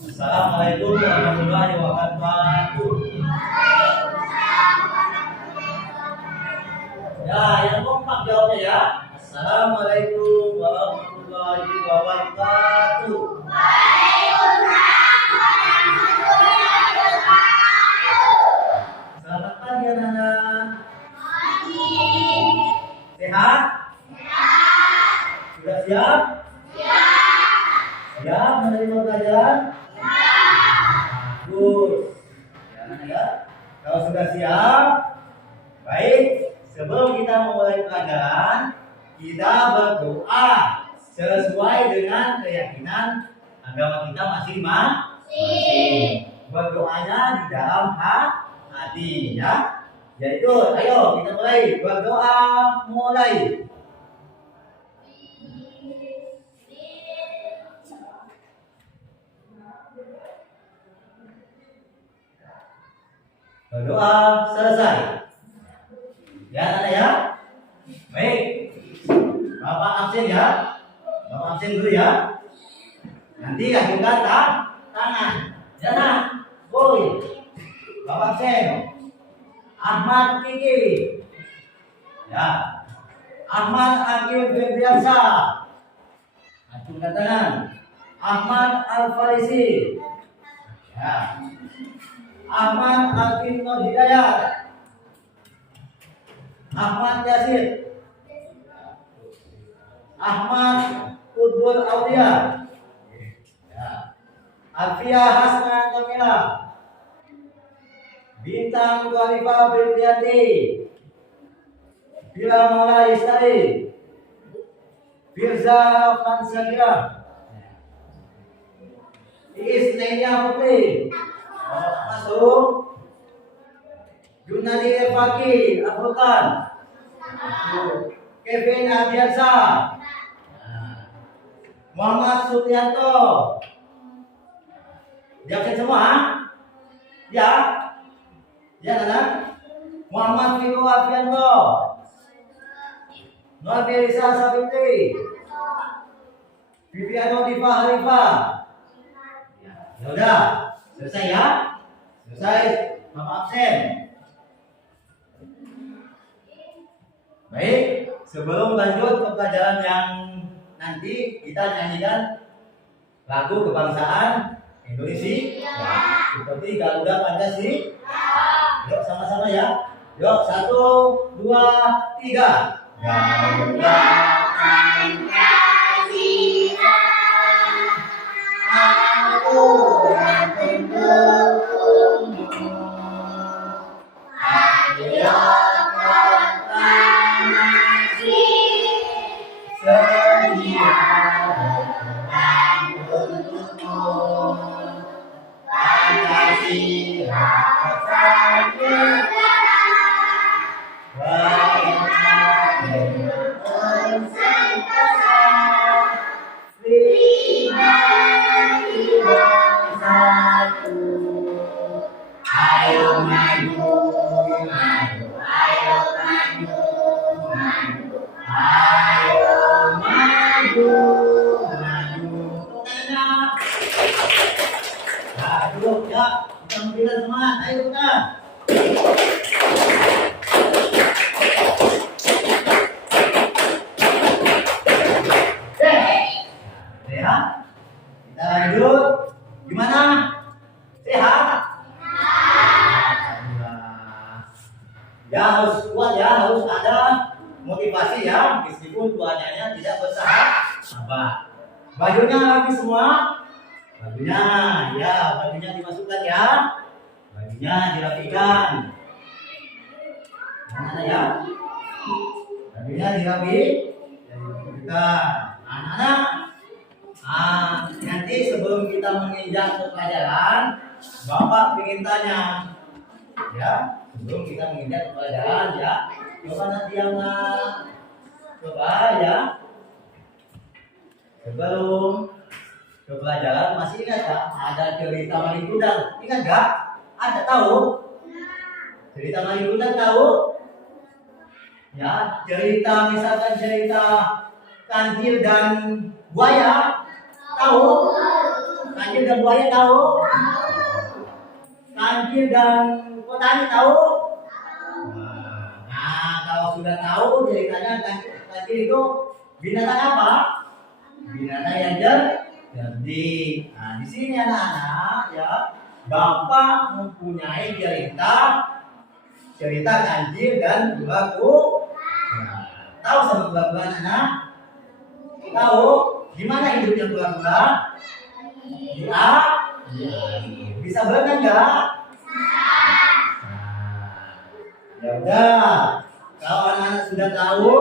Assalamualaikum warahmatullahi wabarakatuh. Ya, yang kompak jawabnya ya. Assalamualaikum warahmatullahi wabarakatuh. Selamat pagi anak-anak. Sehat? Sudah siap? Siap menerima pelajaran? Bagus. Ya. Kalau sudah siap, baik. Sebelum kita memulai pelajaran, kita berdoa sesuai dengan keyakinan agama kita masing-masing. Berdoanya di dalam hati, ya. Yaitu, ayo kita mulai berdoa. Mulai. Berdoa selesai. Ya, anak ya. Baik. Bapak absen ya. Bapak absen dulu ya. Nanti ajukan tangan. Ya, nak. Boy. Bapak absen. Ahmad Kiki. Ya. Ahmad Akil Febriansa. Ajukan tangan. Ahmad Al-Farisi. Ya. Ahmad Alvin Nur Hidayat. Ahmad Yasir. Ahmad Kudbul Aulia. Ya. Alfia Hasna Kamila. Bintang Khalifa Firdiati. Bila Maula Istari. Firza Afan Sakira. Iis Nenya Putri. Masuk. Junadi Faki Afrokan. Kevin Abiansa. Muhammad Supriyanto. Diabsen semua? Ya. Ya, anak. Muhammad Fiko Afianto. Nurbilisa Sabitri. Viviano Diva Harifa. Ya udah. Selesai ya? Selesai. Bapak absen. Baik, sebelum lanjut ke pelajaran yang nanti kita nyanyikan lagu kebangsaan Indonesia. Ya, seperti Garuda Pancasila. Yuk sama-sama ya. Yuk 1, 2, 3. Garuda Pancasila. Aku yang pendukungmu. Ayo proklamasi sedia berperang untukmu. Pancasila pesan negara, perintah dengan sentosa. Lima satu. Ayo maju, maju, ayo maju, maju, ayo maju, maju. Nah, duduk ya, kita memberikan semangat. Ayo kita. Sehat? Kita lanjut. Gimana? Sehat? Ya harus kuat ya, harus ada motivasi ya, meskipun cuacanya tidak bersahabat. Bajunya rapi semua. Bajunya, ya bajunya dimasukkan ya. Bajunya dirapikan. Mana ya? Bajunya dirapikan. Anak-anak. Nanti sebelum kita menginjak ke pelajaran, Bapak ingin tanya, ya, sebelum kita menginjak ke pelajaran, ya, coba nanti yang coba ya, sebelum ke pelajaran masih ingat gak? Ada cerita Maling Kundang, ingat gak? Ada tahu? Cerita Maling Kundang tahu? Ya, cerita misalkan cerita kancil dan buaya. Tahu? Kancil dan buaya tahu? Kancil dan petani tahu? Nah, kalau sudah tahu ceritanya kancil itu binatang apa? Binatang yang cerdik. Nah, di sini anak-anak ya, Bapak mempunyai cerita kancil dan kura-kura. Nah, tahu sama kura-kura anak? Tahu? Gimana hidupnya kura-kura? Bisa berenang nggak? Ya udah. Kalau anak-anak sudah tahu,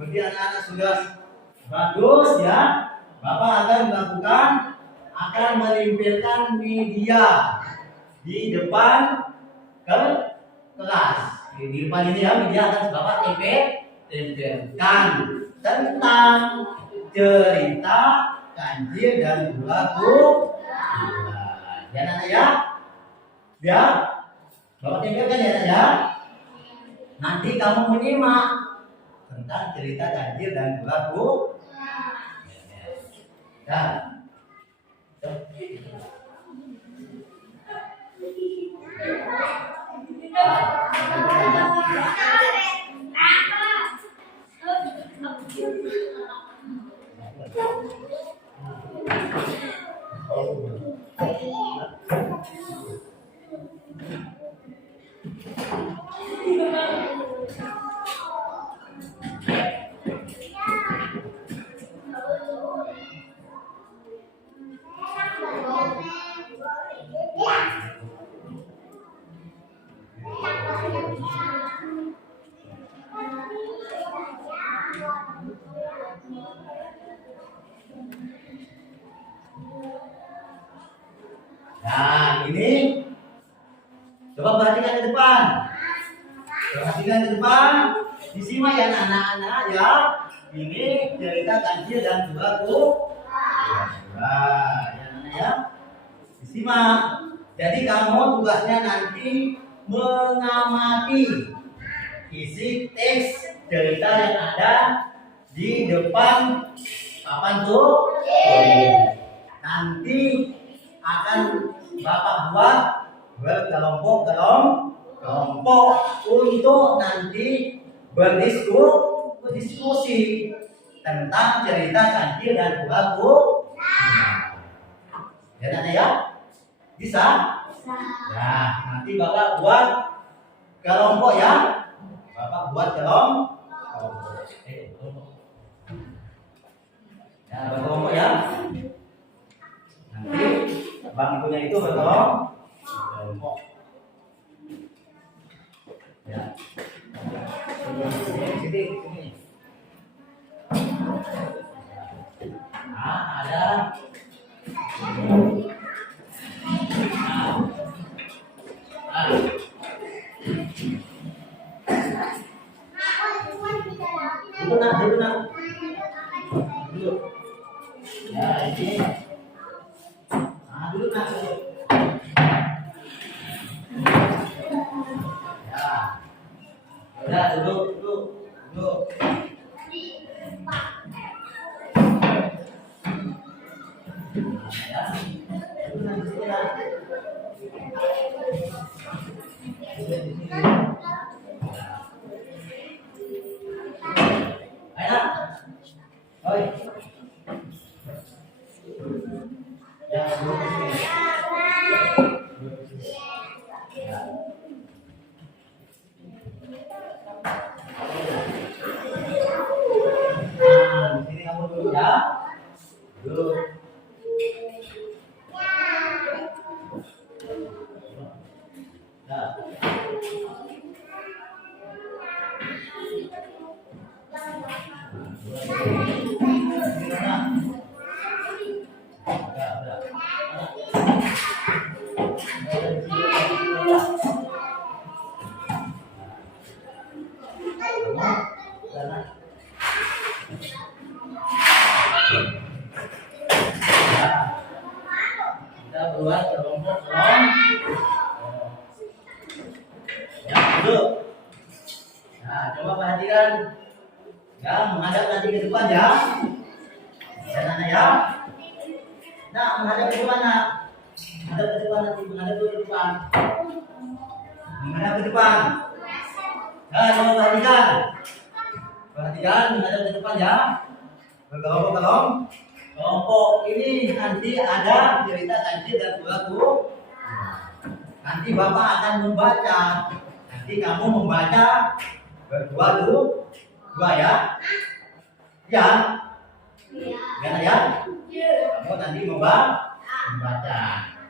berarti anak-anak sudah bagus ya. Bapak akan melimpirkan media di depan kelas. Di depan ini ya, media akan Bapak tempelkan tentang cerita kancil dan kura-kura. Ya anak ya, ya, Bapak tempelkan ya anak ya. Nanti kamu menyimak tentang cerita kancil dan kura-kura. Ya. Nah, ini coba perhatikan di depan. Perhatikan di depan. Disimak ya anak-anak ya. Ini cerita kancil dan kura-kura. Nah, ya anak ya. Disimak. Jadi kamu tugasnya nanti mengamati isi teks cerita yang ada di depan papan tuh. Nanti akan Bapak buat berkelompok untuk nanti berdiskusi tentang cerita kancil dan kura-kura. Ya Nana ya? Bisa? Nah, nanti Bapak buat kelompok ya. Bapak buat kelompok. Ya, berkelompok ya. Nanti bangkunya itu berkelompok. Ya. Sini. Nah, ada. Dulu nak. Dulu. Ya, ini. Dulu nak. Ya. Udah, duduk. Kita buat kelompok. Ya, duduk. Nah, coba perhatikan. Ya, menghadap nanti ke depan ya. Ya, Nana ya. Nah, menghadap ke depan, nak. Menghadap ke depan nanti, menghadap ke depan. Menghadap ke depan. Nah, coba perhatikan. Perhatikan, menghadap ke depan ya. Berkelompok-kelompok. Kelompok ini nanti ada cerita kancil dan buku. Nanti Bapak akan membaca. Nanti kamu membaca berdua dulu. Dua ya. Ya. Ya. Kamu nanti membaca.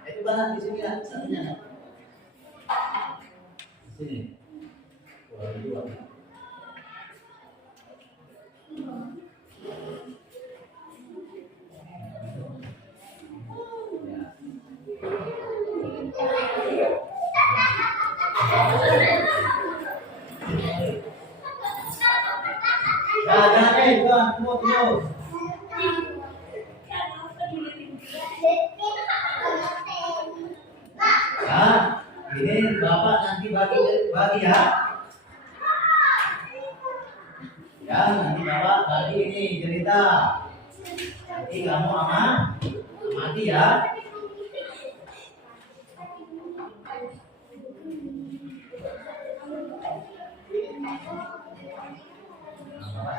Itu kan di sini lah satunya. Di sini. Dua. Tunggu. Nah, ini Bapak nanti bagi ya. Ya, nanti Bapak bagi ini cerita. Nanti kamu amati ya.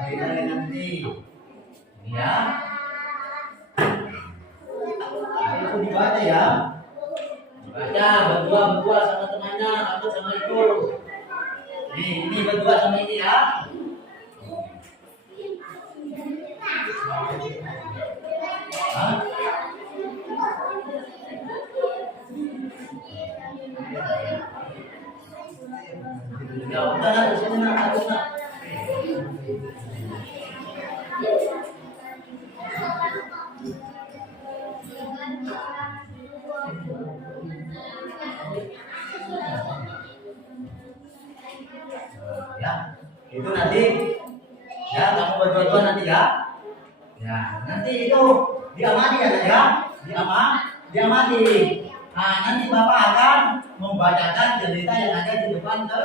Ceritanya nanti ya. Itu dibaca ya. Baca berdua sama temannya, atau sama itu. Ini berdua sama ini ya. Hah? Ya udah di sini nak. Ya, itu nanti ya kamu berdua nanti ya. Ya, nanti itu diamati ya. Diamati. Nah, nanti Bapak akan membacakan cerita yang ada di depan ke.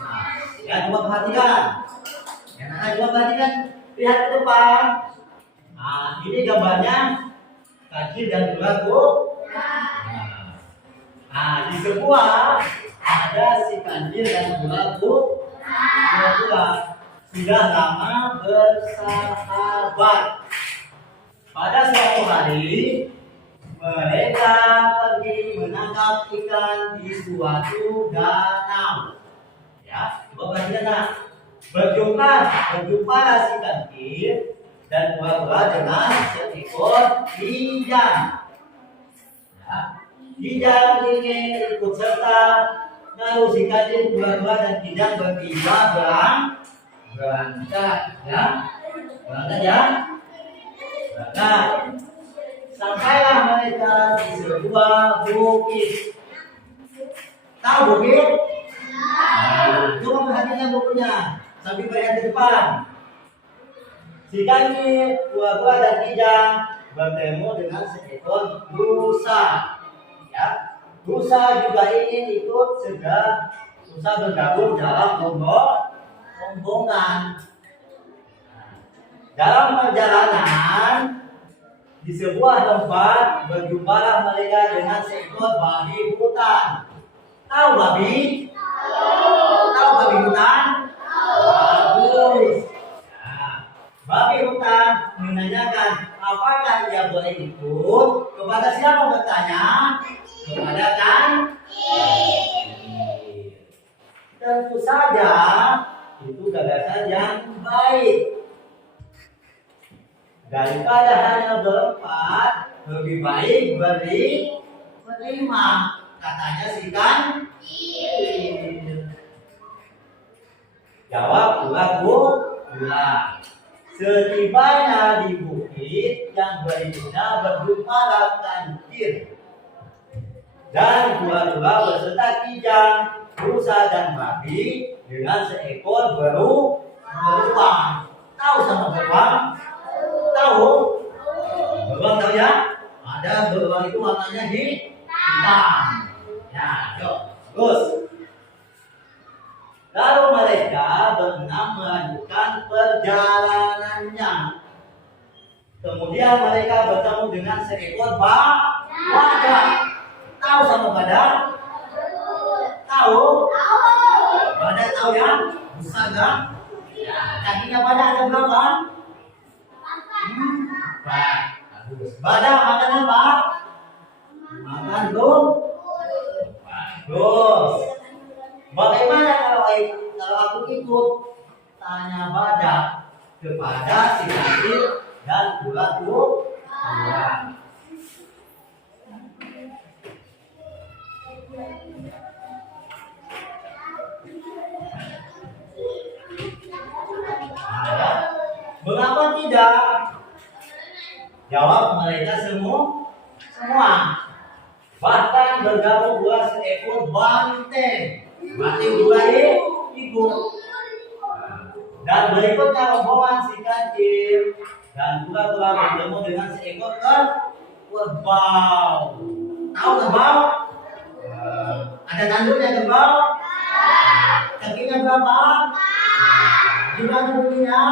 Nah, ya coba perhatikan. Coba perhatikan, lihat ke depan. Nah, ini gambarnya kecil dan belagu. Nah, di sebuah ada si kancil dan belagu. Dua sudah lama bersahabat. Pada suatu hari mereka pergi menangkap ikan di suatu danau. Ya, coba perhatikan nak. Berjumpa si kancil dan pura-pura dengan seekor kijang. Ya, kijang ingin ikut serta. Lalu si kancil pura-pura dan kijang bertiga berangkat ya. Sampailah mereka di sebuah bukit. Tahu bukit? Nah, coba perhatikan bukunya sambil melihat ke depan. Si kancil, buah-buah dan kijang bertemu dengan seekor rusa. Ya, rusa juga ingin ikut rusa bergabung dalam rombongan. Dalam perjalanan di sebuah tempat berjumpalah mereka dengan seekor babi hutan. Tahu babi? Tahu babi hutan? Bagus. Nah, babi hutan menanyakan apakah dia boleh ikut. Kepada siapa bertanya? Kepada kancil. Tentu saja itu gagasan yang baik. Daripada hanya berempat, lebih baik berlima, katanya si kancil. Jawab pula. Setibanya di bukit yang berikutnya berjumpalah kancil dan pula beserta kijang, rusa dan babi dengan seekor beruang. Tahu sama beruang? Tahu? Beruang tahu ya? Ada beruang itu warnanya hitam. Ya, yuk, terus. Lalu mereka berenam melanjutkan perjalanannya. Kemudian mereka bertemu dengan seekor badak. Tahu sama badak? Tahu? Badak tahu ya? Besar kan? Kakinya badak ada berapa? Bagus. Badak makan apa? Makan bagus. Bagaimana kalau aku ikut tanya badak kepada si kecil dan ulat bulan? Mengapa tidak? Jawab mereka semua. Bahkan bergabung pula seekor banteng. Banteng juga ikut. Dan berikutnya rombongan si kancil dan pula bertemu dengan seekor kerbau. Tahu kerbau? Ada tanduknya kerbau? Kakinya berapa? Gimana bunyinya?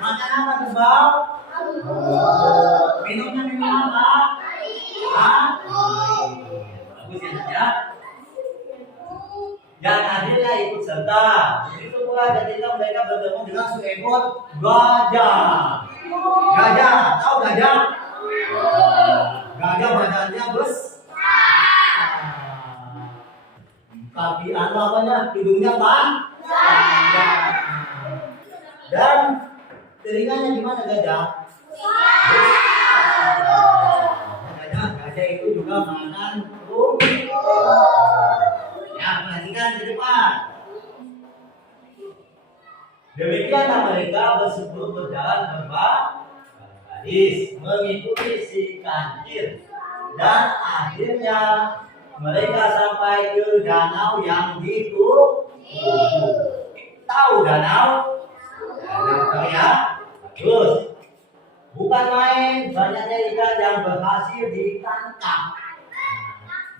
Makan apa kerbau? Minumnya minum apa? Bagus ya. Dan akhirnya ikut serta. Itu pula ketika mereka bertemu dengan seekor gajah. Gajah, tahu gajah? Gajah badannya besar. Kaki hidungnya panjang. Dan telinganya gimana gajah? Gajah itu juga makan rumput. Ya, perhatikan di depan. Demikianlah mereka bersebut berjalan berbaris mengikuti si kancil. Dan akhirnya mereka sampai ke danau yang dituju. Tahu danau? Tahu ya? Bagus. Bukan main, banyaknya ikan yang berhasil ditangkap.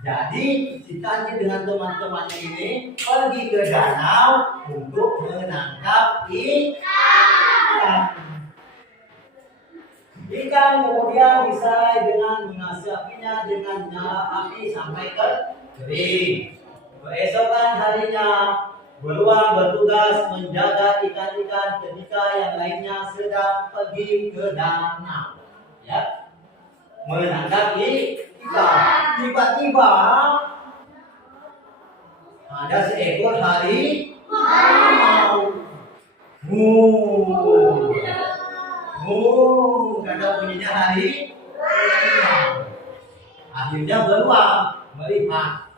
Jadi si kancil dengan teman-temannya ini pergi ke danau untuk menangkap ikan. Ikan kemudian disai dengan mengasapinya dengan nyala api sampai kering. Keesokan harinya beruang bertugas menjaga ikan-ikan ketika yang lainnya sedang pergi ke danau. Ya, menangkap ikan. Tiba-tiba ada seekor harimau. Kata bunyinya harimau. Akhirnya beruang melihat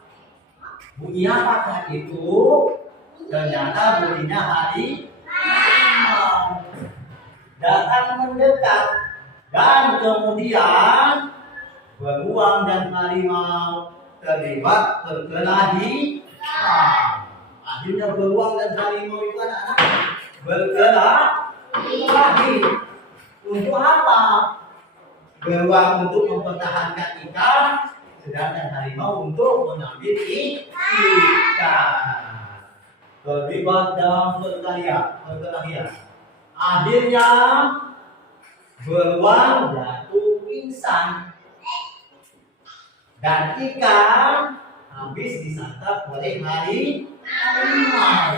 bunyi apakah itu? Ternyata bunyinya harimau. Datang mendekat dan kemudian beruang dan harimau terlibat berkelahi. Akhirnya beruang dan harimau itu anak-anak berkelahi. Untuk apa? Beruang untuk mempertahankan ikan, sedangkan harimau untuk mengambil ikan. Terlibat dalam perkelahian. Akhirnya beruang jatuh pingsan dan ikan habis disantap oleh harimau.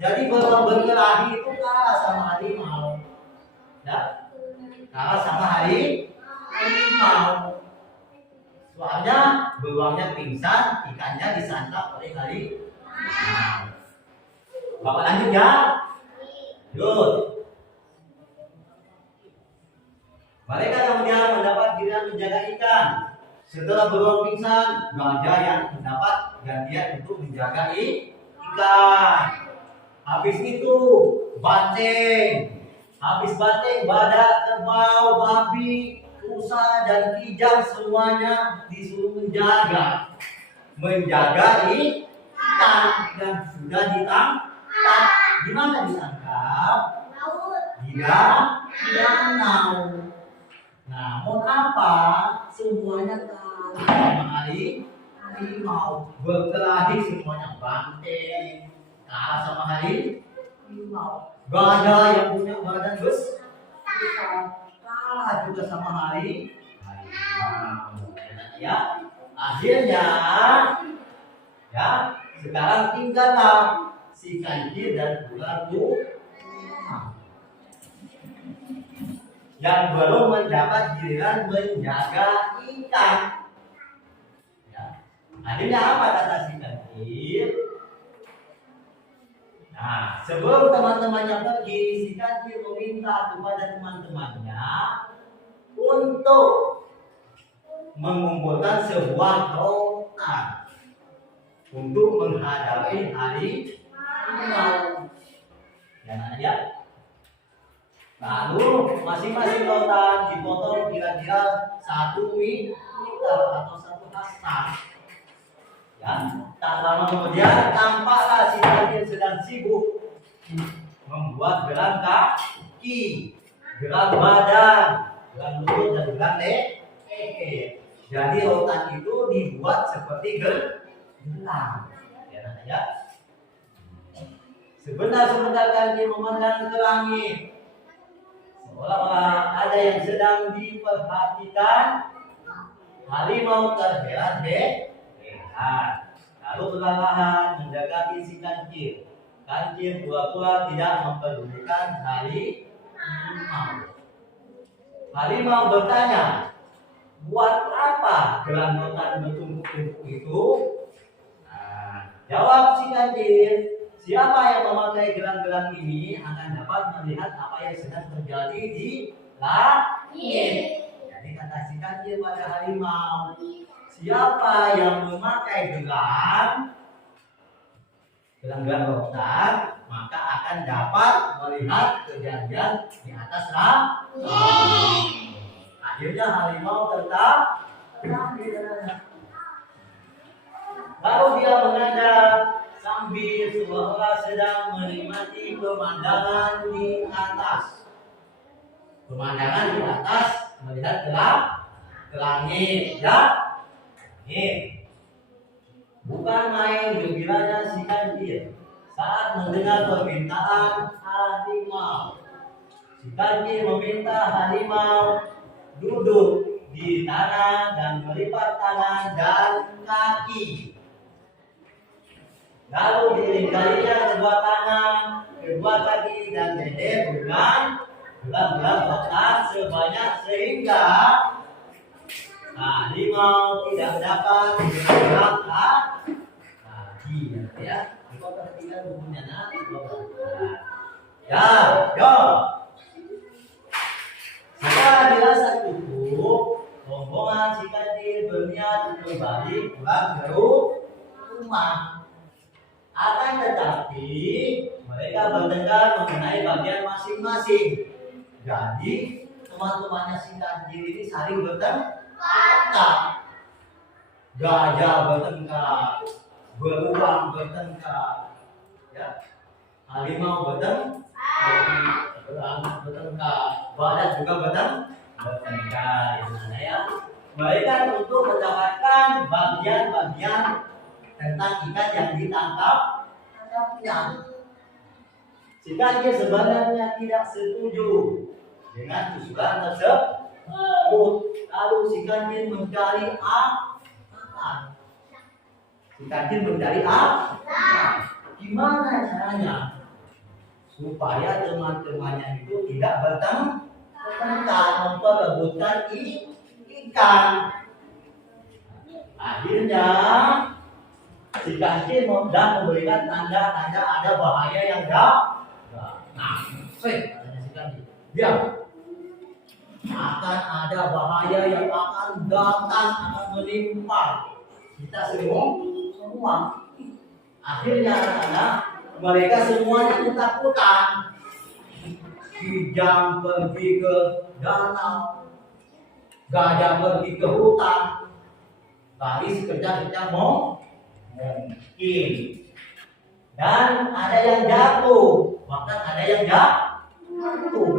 Jadi beruang berkelahi itu kalah sama harimau. Ya? Kalah sama harimau. Soalnya beruangnya pingsan, ikannya disantap oleh harimau. Bapak lanjut ya. Lanjut. Mereka kemudian mendapat giliran menjaga ikan. Setelah beruang pingsan, gajah yang mendapat gantian untuk menjaga ikan. Habis itu banteng. Habis banteng, badak, kerbau, babi, rusa dan kijang semuanya disuruh menjaga ikan dan sudah ditangkap. Di mana ditangkap? Di danau. Namun apa? Semuanya kalah sama harimau. Berkelahi semuanya, banteng kalah sama harimau. Gajah yang punya badan besar kalah juga sama harimau. Ya, akhirnya ya sekarang tinggallah si kancil dan ular yang belum mendapat giliran menjaga ikan. Ya. Akhirnya apa kata si kancil? Nah, sebelum teman-temannya pergi, si kancil meminta kepada teman-temannya untuk mengumpulkan sebuah rotan untuk menghadapi harimau. Ya. Lalu masing-masing rotan dipotong kira-kira 1 meter atau 1 hasta. Ya, tak lama kemudian tampaklah si kancil sedang sibuk membuat gelang kaki, gelang badan, gelang lutut dan gelang leher. Jadi rotan itu dibuat seperti gelang. Ya. Sebentar kancil memandang ke langit. Seolah-olah ada yang sedang diperhatikan. Harimau terheran-heran. Lalu perlahan mendekati si kancil. Kancil pura-pura tidak mempedulikan harimau. Harimau bertanya, buat apa gelang rotan bertumpuk-tumpuk itu? Jawab si kancil, siapa yang memakai gelang-gelang ini akan dapat melihat apa yang sedang terjadi di langit. Jadi kata si kancil pada harimau, siapa yang memakai gelang rotan, maka akan dapat melihat kejadian di atas langit. Akhirnya harimau tetap di sana. Lalu dia menghadap sambil seolah sedang menikmati pemandangan di atas. Pemandangan di atas melihat ke langit, ya. Bukan main gembiranya si kancil saat mendengar permintaan harimau. Si kancil meminta harimau duduk di tanah dan melipat tangan dan kaki. Lalu dilingkarinya kedua tangan, kedua kaki dan leher dengan gelang-gelang rotan sebanyak sehingga harimau tidak dapat bergerak lagi. Ya, kita perhatikan bukunya nanti. Ya, yo. Setelah dirasa cukup, rombongan si kancil berniat kembali pulang ke rumah. Akan tetapi mereka bertengkar mengenai bagian masing-masing. Jadi teman-temannya si kancil ini saling bertengkar. Gajah bertengkar, beruang bertengkar, ya. Harimau bertengkar, badak juga bertengkar. Ya. Mereka untuk mendapatkan bagian-bagian tentang ikan yang ditangkapnya. Si kancil sebenarnya tidak setuju dengan usulan tersebut. Lalu si kancil mencari akal. Gimana caranya supaya teman-temannya itu tidak bertengkar memperebutkan ikan. Akhirnya si kancil dan memberikan tanda-tanda ada bahaya yang katanya si kancil, ya, akan ada bahaya yang akan datang, akan menimpa kita semua. Akhirnya mereka semuanya ketakutan. Kijang pergi ke danau, gajah pergi ke hutan, tadi sekejap-kejap mungkin. Dan ada yang jatuh, bahkan ada yang jatuh,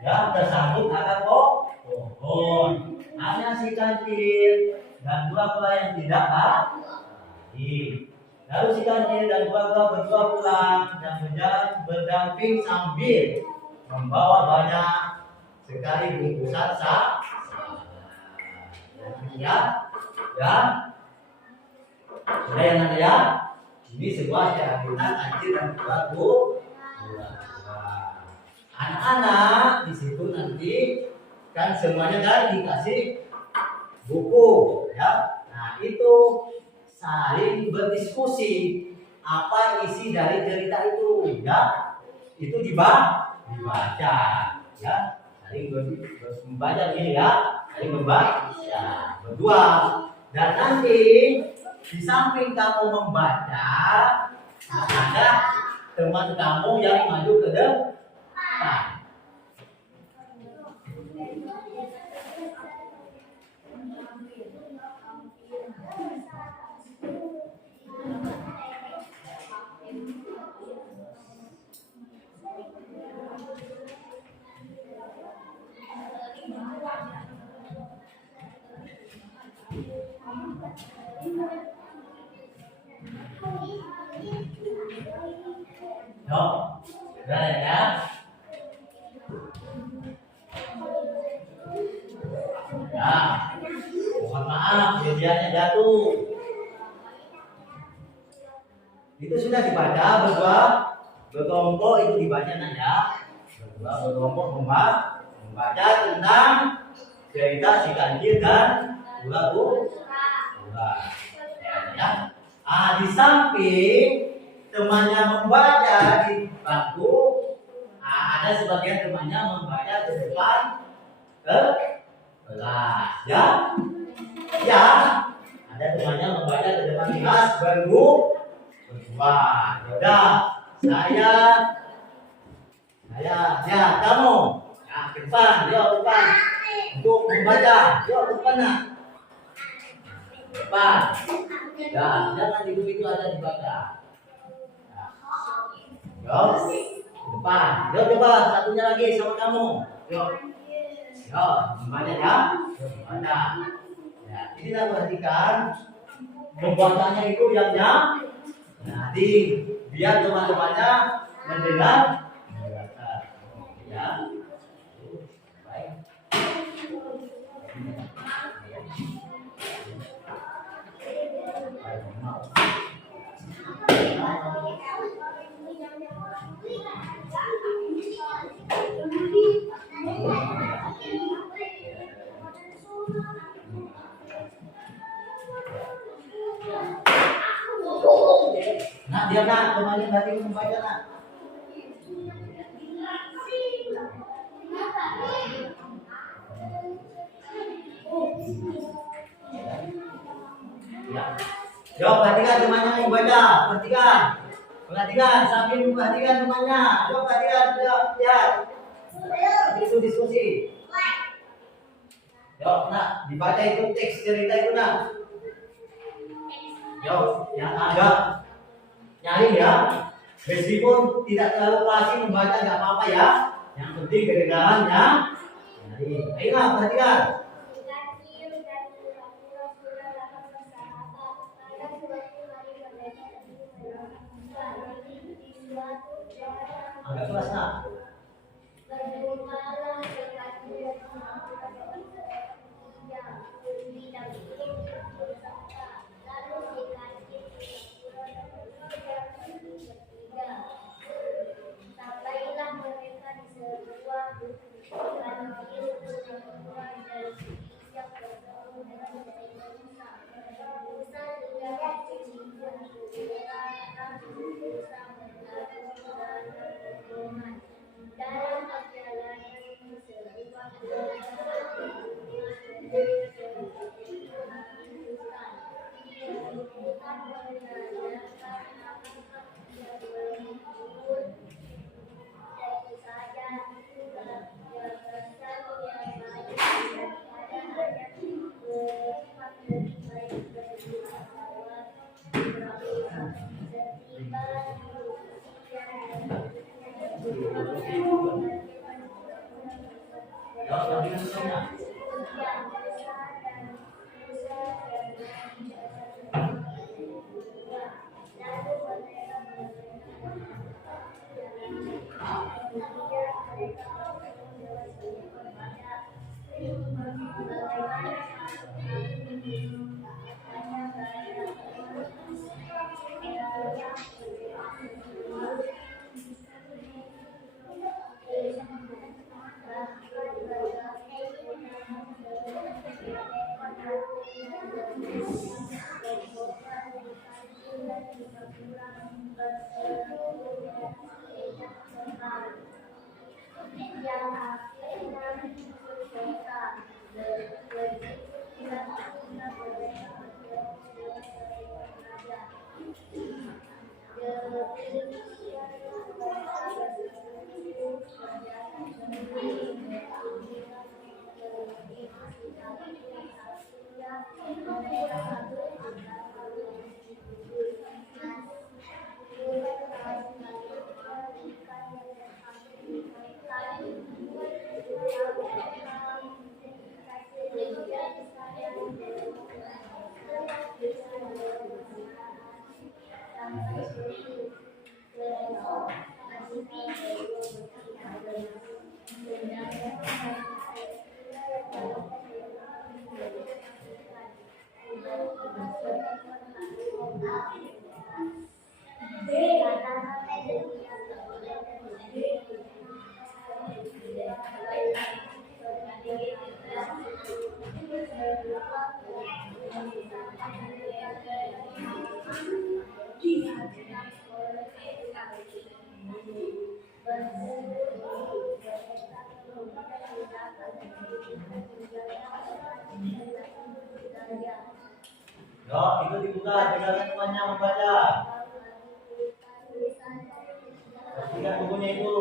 ya, tersangkut akan pohon. Hanya si kancil dan dua yang tidak baik. Lalu si kancil dan buah-buah berdua pulang dan berdamping sambil membawa banyak sekali bungkusan ya, ya, sudah yang ada ya. Ini sebuah cerita kancil dan buah-buah. Anak-anak di situ nanti kan semuanya kan dikasih buku ya. Nah itu saling berdiskusi apa isi dari cerita itu ya. Itu dibaca ya. Saling membaca gini ya. Saling membaca berdua. Dan nanti di samping kamu membaca ada teman kamu yang maju ke depan. Yo, udah ya. Ya, mohon maaf jadiannya jatuh. Itu sudah dibaca berdua berkelompok itu dibaca nanya. Berdua berkelompok membaca tentang cerita si kancil dan ular. Ya. Di samping temannya membaca di bangku, ada sebagian temannya membaca ke depan ke kelas, ya, ya, ada temannya membaca ke depan kelas berdua, ya, ya, kamu, ya, ke depan, yuk ke depan, untuk membaca, yuk ke depan, nak. Depan, ya, jangan di buku itu ada dibaca. Yuk, depan. Yuk coba satunya lagi sama kamu. Yuk. Yuk, membaca ya. Yuk, membaca. Ya, ini kita perhatikan membacanya itu yang jadi biar teman-temannya mendengar. Ya. Baik. Nah, dia nak temannya tadi membaca nak. Ya. Yo, perhatikan temannya membaca, perhatikan sambil memperhatikan temannya. Yo, perhatikan, lihat. Itu diskusi. Yo, nak dibaca itu teks cerita itu nak. Yo, yang agak nyari ya. Meskipun tidak terlalu fasih membaca nggak apa-apa ya. Yang penting kedengarannya. Ayo nak perhatikan. Agak keras nak. Sampailah mereka di sebuah kancil perempuan dari yang bertemu dengan Musa. Musa tidak Musa berlalu dengan pedoman Yo, itu dibuka, tinggalkan temannya membaca. Pastikan bukunya itu.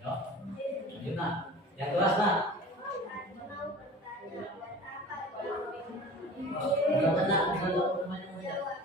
Yo, lanjut nak. Yang keras nak. Silakan nak, kalau temannya membaca.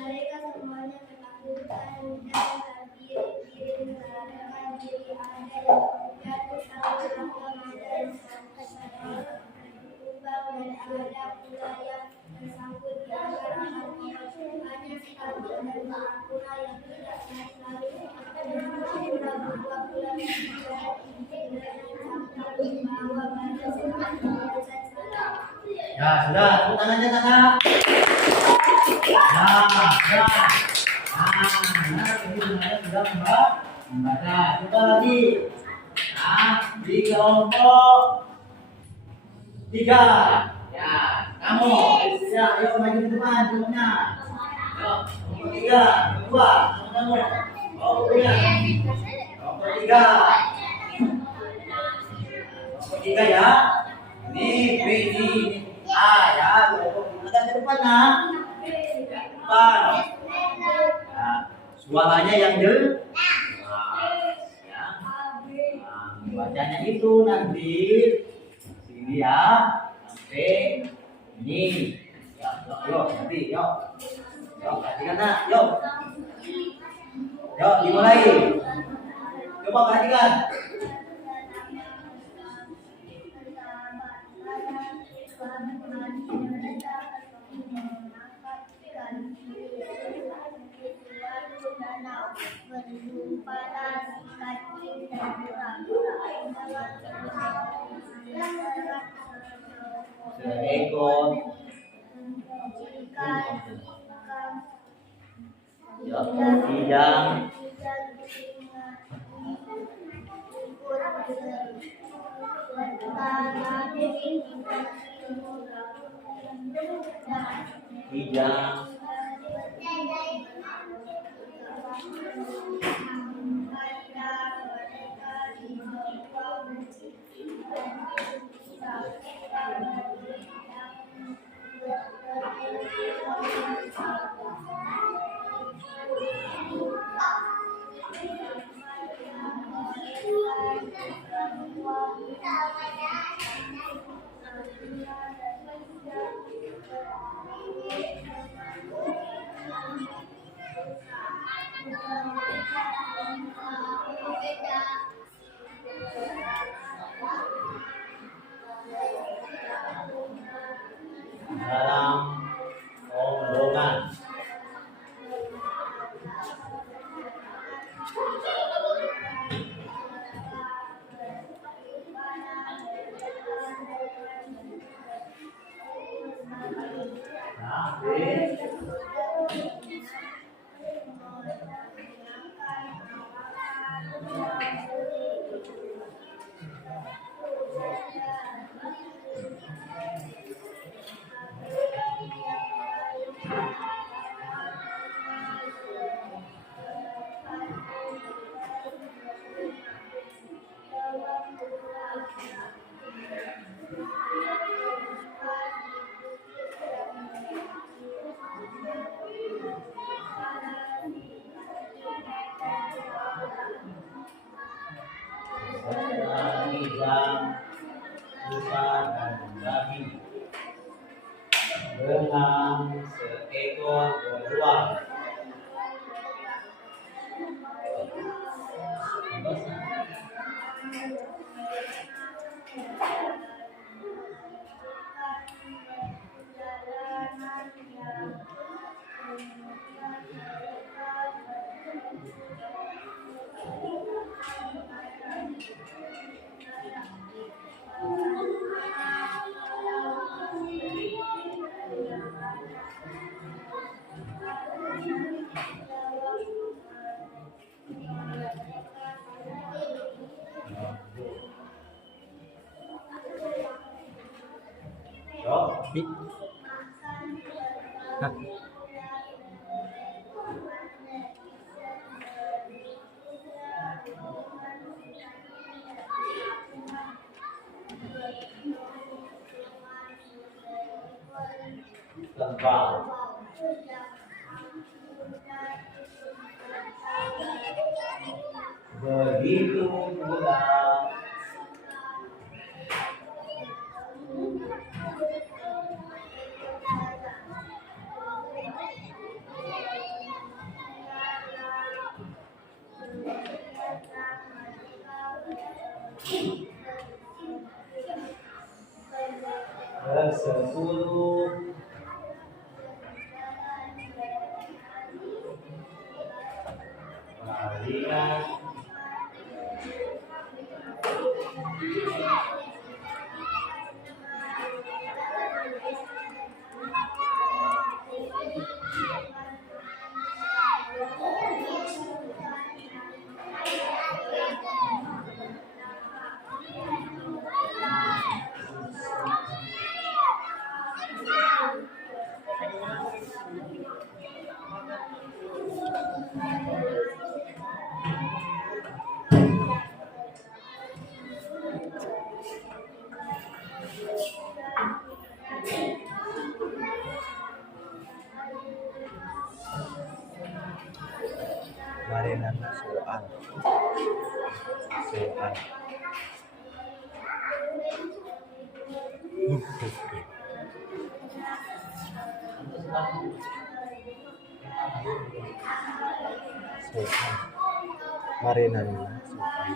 Mereka semuanya ketakutan dan terdiri melarikan diri. Ada yang jatuh sama ada yang tumbang dan ada pula yang tersangkut di antara pohon. Hanya satu dan pula yang tidak naik lalu pura berbuah pula bahwa pada saat Ya sudah, tepuk tangannya kakak. Ini sebenarnya sudah membaca. Coba lagi. Di kelompok 3. Ya, kamu. Ya, ayo maju ke depan kelompoknya. Ayo, kelompok 3, kedua, kamu. Oh, kemudian. Kelompok ketiga. Kelompok ketiga ya. Ini B, ini A ya. Agak ke depan nah. Depan. Nah, suaranya yang jelas. Ya. Nah, bacanya itu nanti sini ya. Sampai ini. Ya, yuk, nanti yuk. Yuk, perhatikan nak, yuk. Yuk, dimulai. Coba perhatikan. Seekor. Kijang. Kijang. Dalam rombongan. Nah, kijang, rusa dan babi dengan seekor beruang. Tebal. Begitu pula ke-10 balingan Marinana soal. Soal. Soal. Marinana soal.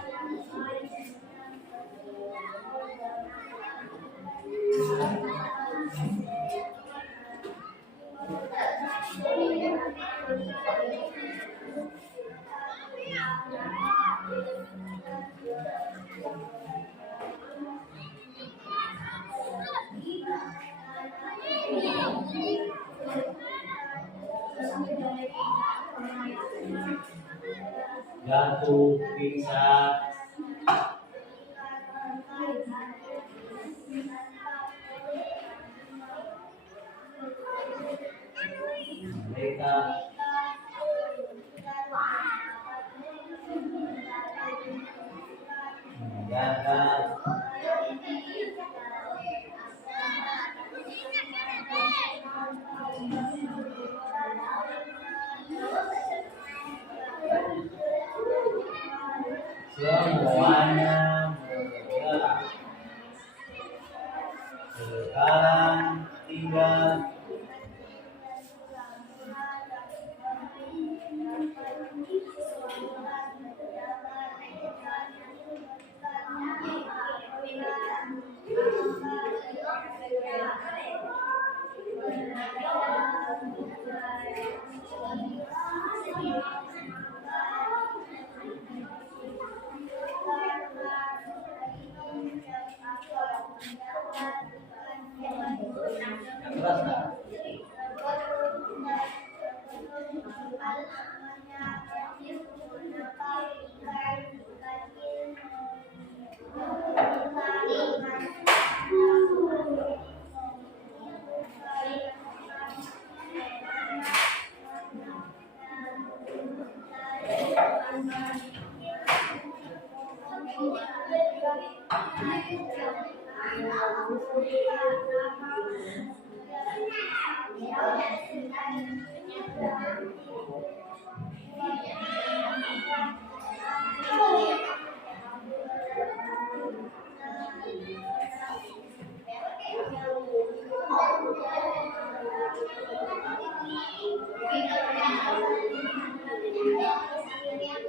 Jatuh, pingsan, mereka menjaga semuanya bergerak. Sekarang tinggal yang keras nak.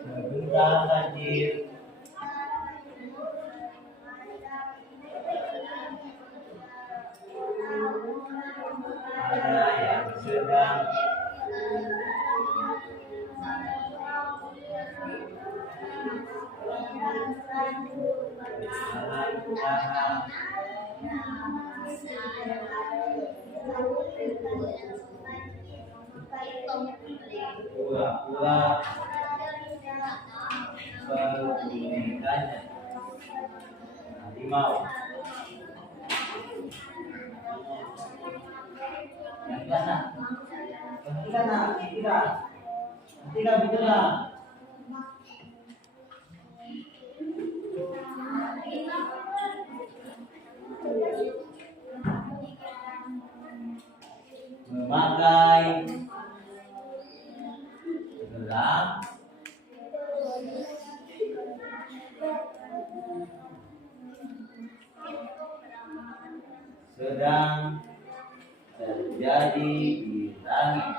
Sebentar banjir, ada yang sedang berjalan-jalan, pura-pura berbunyikannya harimau. Yang kelas nak, hentikan nak, hentikan bicara. Memakai gelang sedang terjadi di langit.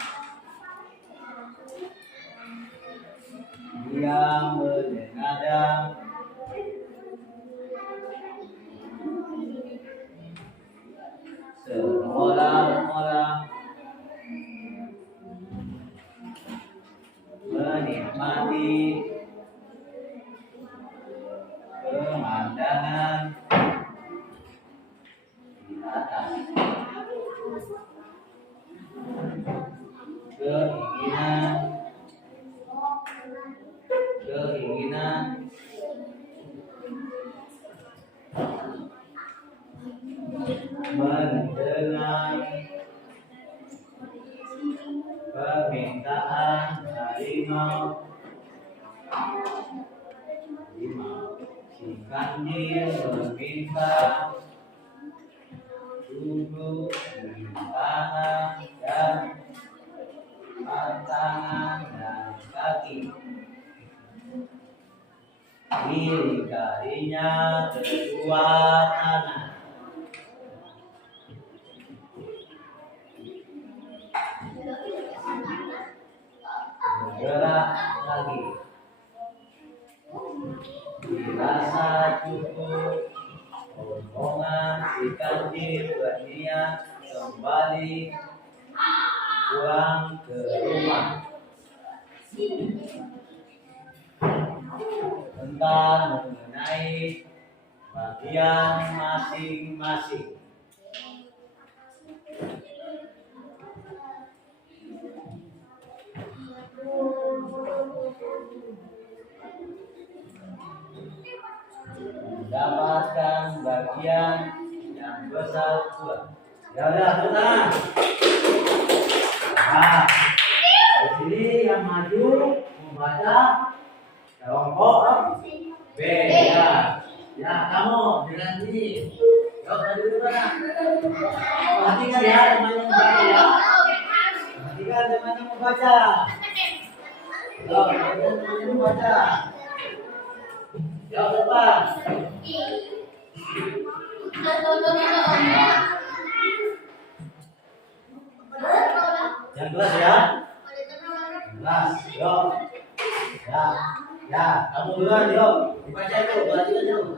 Dia menengadang seolah-olah menikmati pemandangan di atas. Keinginan mendengar permintaan harimau. Si kancil meminta duduk di tanah dan tangan dan kaki. dilingkarinya kedua tangan. Bergerak lagi. Dirasa cukup, rombongan si Kanjeng berniat kembali pulang ke rumah. Tentang mengenai bagian masing-masing. Mendapatkan bagian yang besar pula. Ya udah, tenang. Nah, di sini yang maju membaca kelompok B. Ya, kamu dengan ini. Yuk, maju ke sana. Perhatikan ya temannya membaca ya. Perhatikan temannya membaca. Yuk, perhatikan temannya membaca. Yuk, depan. Yang kelas ya. Kelas, yuk. Ya, kamu duluan yuk. Dibaca itu, perhatikan yuk.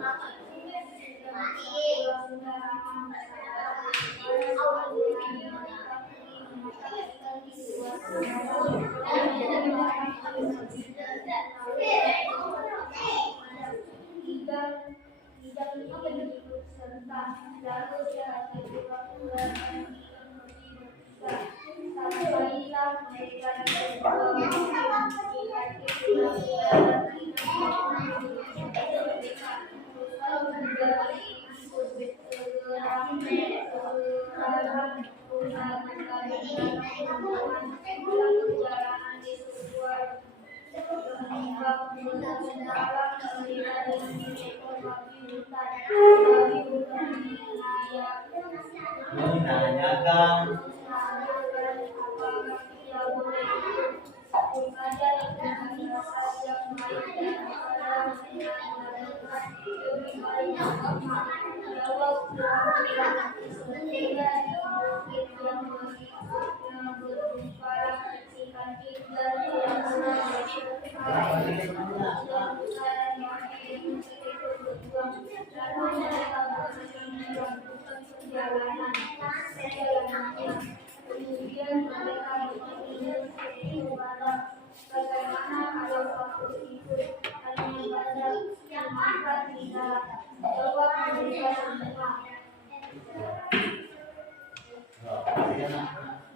Menanyakan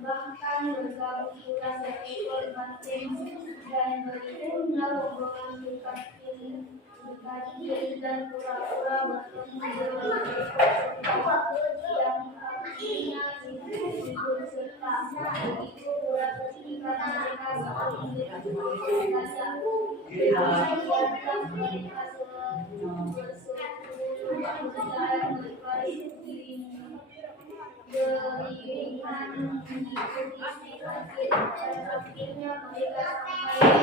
bahkan bergabung pula seekor banteng dan bertunda rombongan dekat kiri dan pura-pura bertemu dengan ekor yang artinya ikut serta. Begitu pula ketika mereka saling berbicara, biarkan mereka bersekutu berjalan berbaris dirinya. Beriringan mengikuti si kaki dan akhirnya mereka sampai ke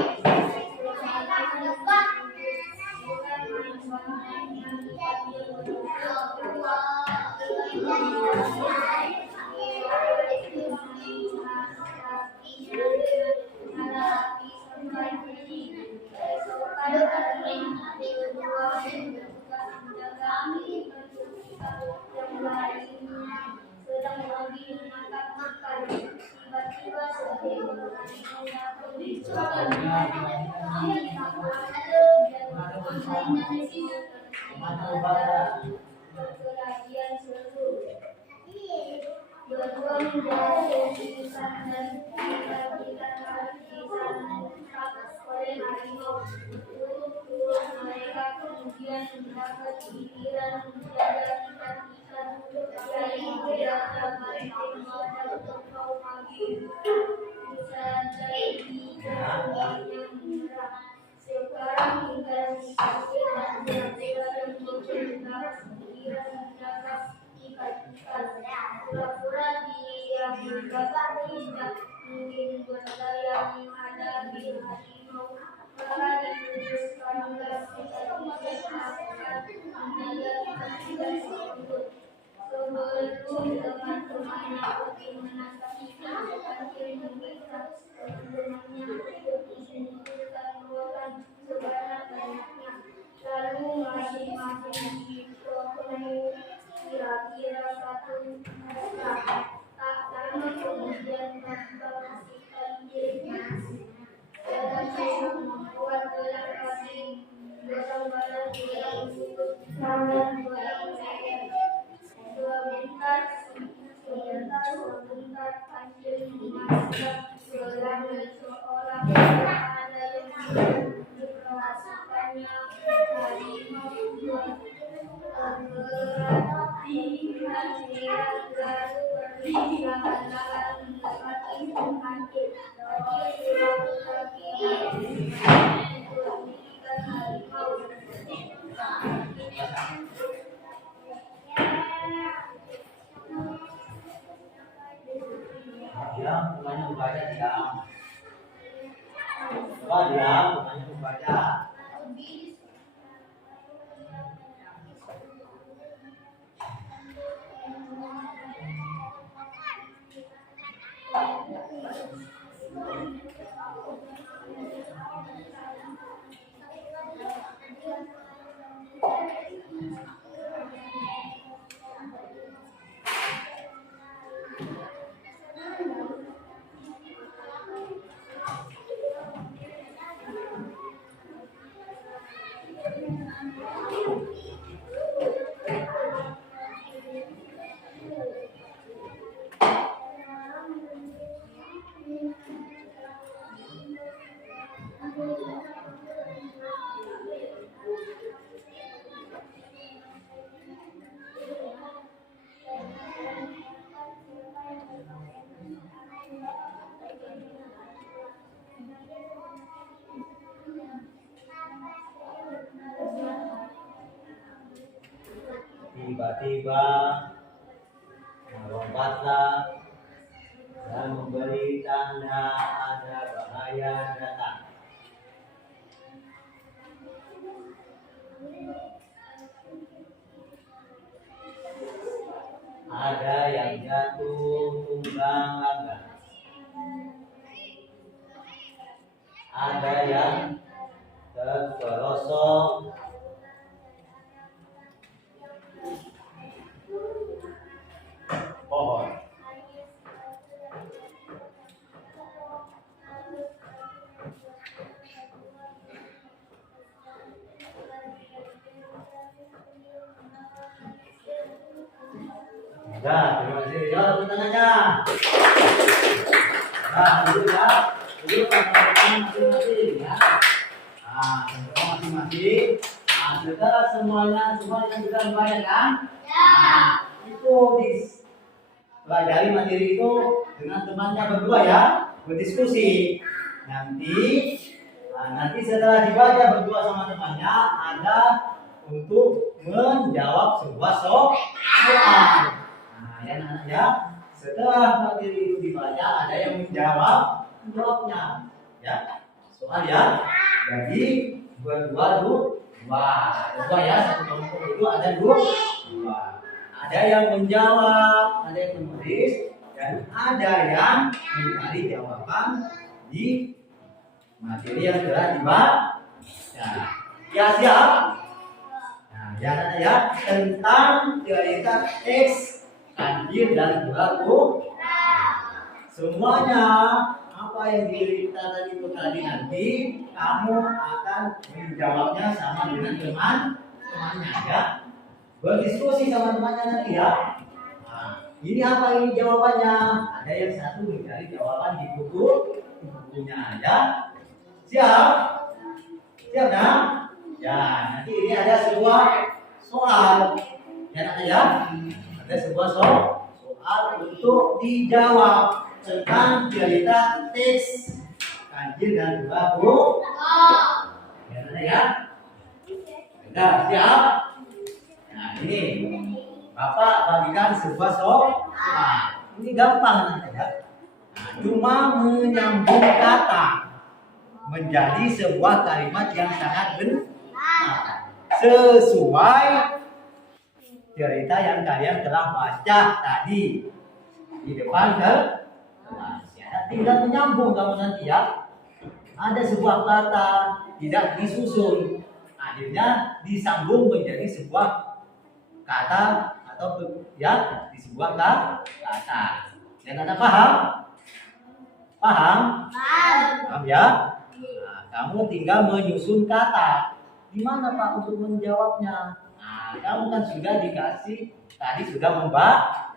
bukan main-main yang diambil berdua. Sedang lagi menangkap makan, tiba-tiba berkelahian seru. Berdua menjadi dan dibagikan oleh harimau. Turut mereka kemudian mendapat giliran menjaga ikan-ikan dari biasa mereka untuk kau pagi. Bisa jadi yang menyerah. Sekarang tinggal dikasih dan dan mendapat giliran menjaga ikan-ikan. Pura-pura dia mendapat tidak mungkin berdaya menghadapi harimau. Maka diputuskan Coba diam, bukannya membaca. Tiba-tiba melompatlah dan memberi tanda ada bahaya datang. Ada yang jatuh tunggang langgang, ada yang terperosok pohon. Nah, terima kasih. Jawab pertanyaannya. Nah, dulu ya. Dulu masing-masing ya. Nah, masing-masing. Nah, setelah semuanya sudah membayar kan? Nah, itu pelajari materi itu dengan temannya berdua ya, berdiskusi. Nanti setelah dibaca berdua sama temannya, ada untuk menjawab sebuah soal. Nah, ya anak-anak ya, setelah materi itu dibaca, ada yang menjawabnya, ya. Soal ya, jadi berdua ya, satu kelompok itu ada dua. Ada yang menjawab, ada yang menulis, dan ada yang mencari jawaban di materi yang telah dibaca. Ya siap? Nah, ya anak-anak ya, tentang cerita teks, kanjil dan berlaku. Semuanya apa yang diceritakan itu tadi nanti kamu akan menjawabnya sama dengan temannya ya. Berdiskusi sama temannya nanti ya. Nah, ini apa ini jawabannya? Ada yang satu mencari jawaban di bukunya ya. Siap? Siap nah? Ya, nanti ini ada sebuah soal. Ya nak ya? Ada sebuah soal untuk dijawab tentang cerita teks, kanjil dan berlaku. Ya nak ya? Sudah siap? Nah, ini Bapak bagikan sebuah soal. Ini gampang nanti ya. Nah, cuma menyambung kata menjadi sebuah kalimat yang sangat benar sesuai cerita yang kalian telah baca tadi di depan kelas. Ya, tinggal menyambung kamu nanti ya. Ada sebuah kata tidak disusun, akhirnya disambung menjadi sebuah kata atau ya di sebuah kata. Yang Anda paham? Paham ya? Nah, kamu tinggal menyusun kata. Gimana Pak untuk menjawabnya? Nah, kamu kan sudah dikasih tadi sudah membaca.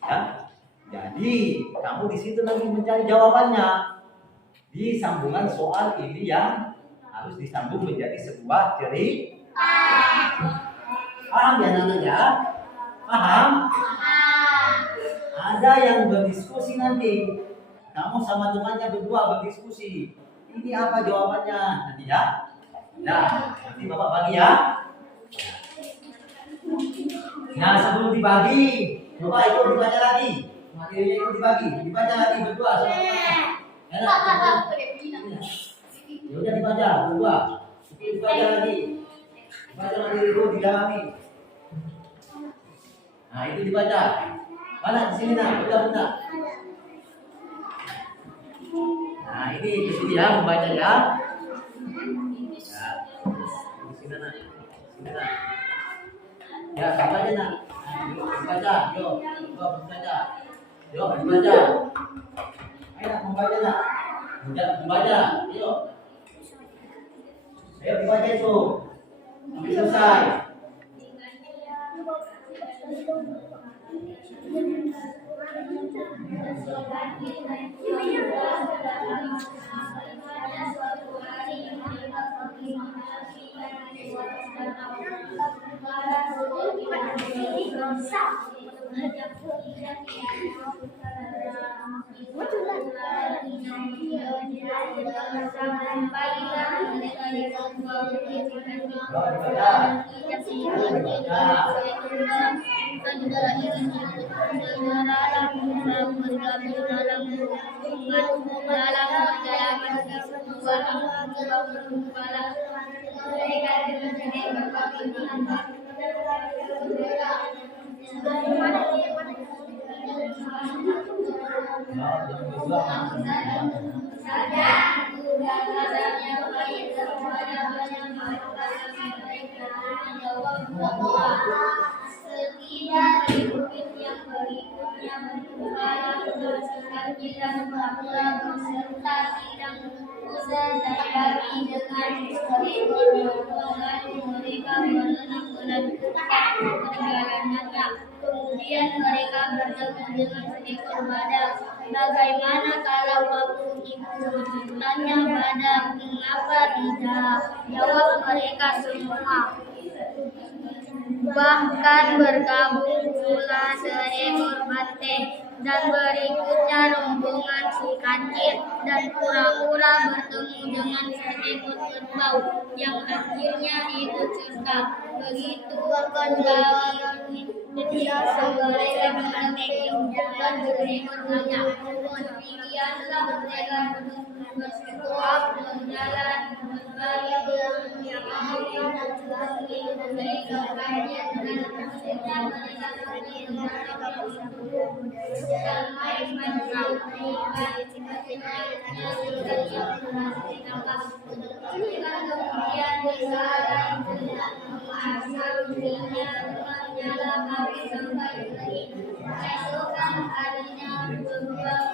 Ya. Jadi kamu di situ nanti mencari jawabannya di sambungan soal ini yang harus disambung menjadi sebuah cerita. Paham ya anak-anak ya? Paham? Ada yang berdiskusi nanti. Kamu sama temannya berdua berdiskusi. Ini apa jawabannya nanti ya? Nah, nanti Bapak bagi ya. Nah, sebelum dibagi, coba itu dibaca lagi. Materinya itu dibaca lagi berdua sama temannya. Ada. Ya udah dibaca, dua. Dibaca lagi. Dibaca lagi dulu, didalami. Nah, itu dibaca. Mana di sini nak? Bunda. Nah, ini di sini ya membaca ya. Ya. Di sini nak. Sini nak. Ya, dibaca nak. Dibaca, yuk. Yuk, dibaca. Yuk, dibaca. Ayo nak membaca nak. Membaca, yuk. Ayo dibaca itu. Sampai selesai. Kemudian mereka bertemu dengan seekor badak. Bagaimana kalau aku ikut? Tanya badak. Mengapa tidak? Jawab mereka semua. Bahkan bergabung pula seekor banteng, dan berikutnya rombongan si kancil, dan pura-pura bertemu dengan seekor kerbau yang akhirnya ikut serta. Begitu akan mereka bertemu dan seekor gajah. Demikianlah mereka bersuap berjalan kembali yang mereka kajian dan mereka pergi dan main-main kemudian keesokan harinya tiba-tiba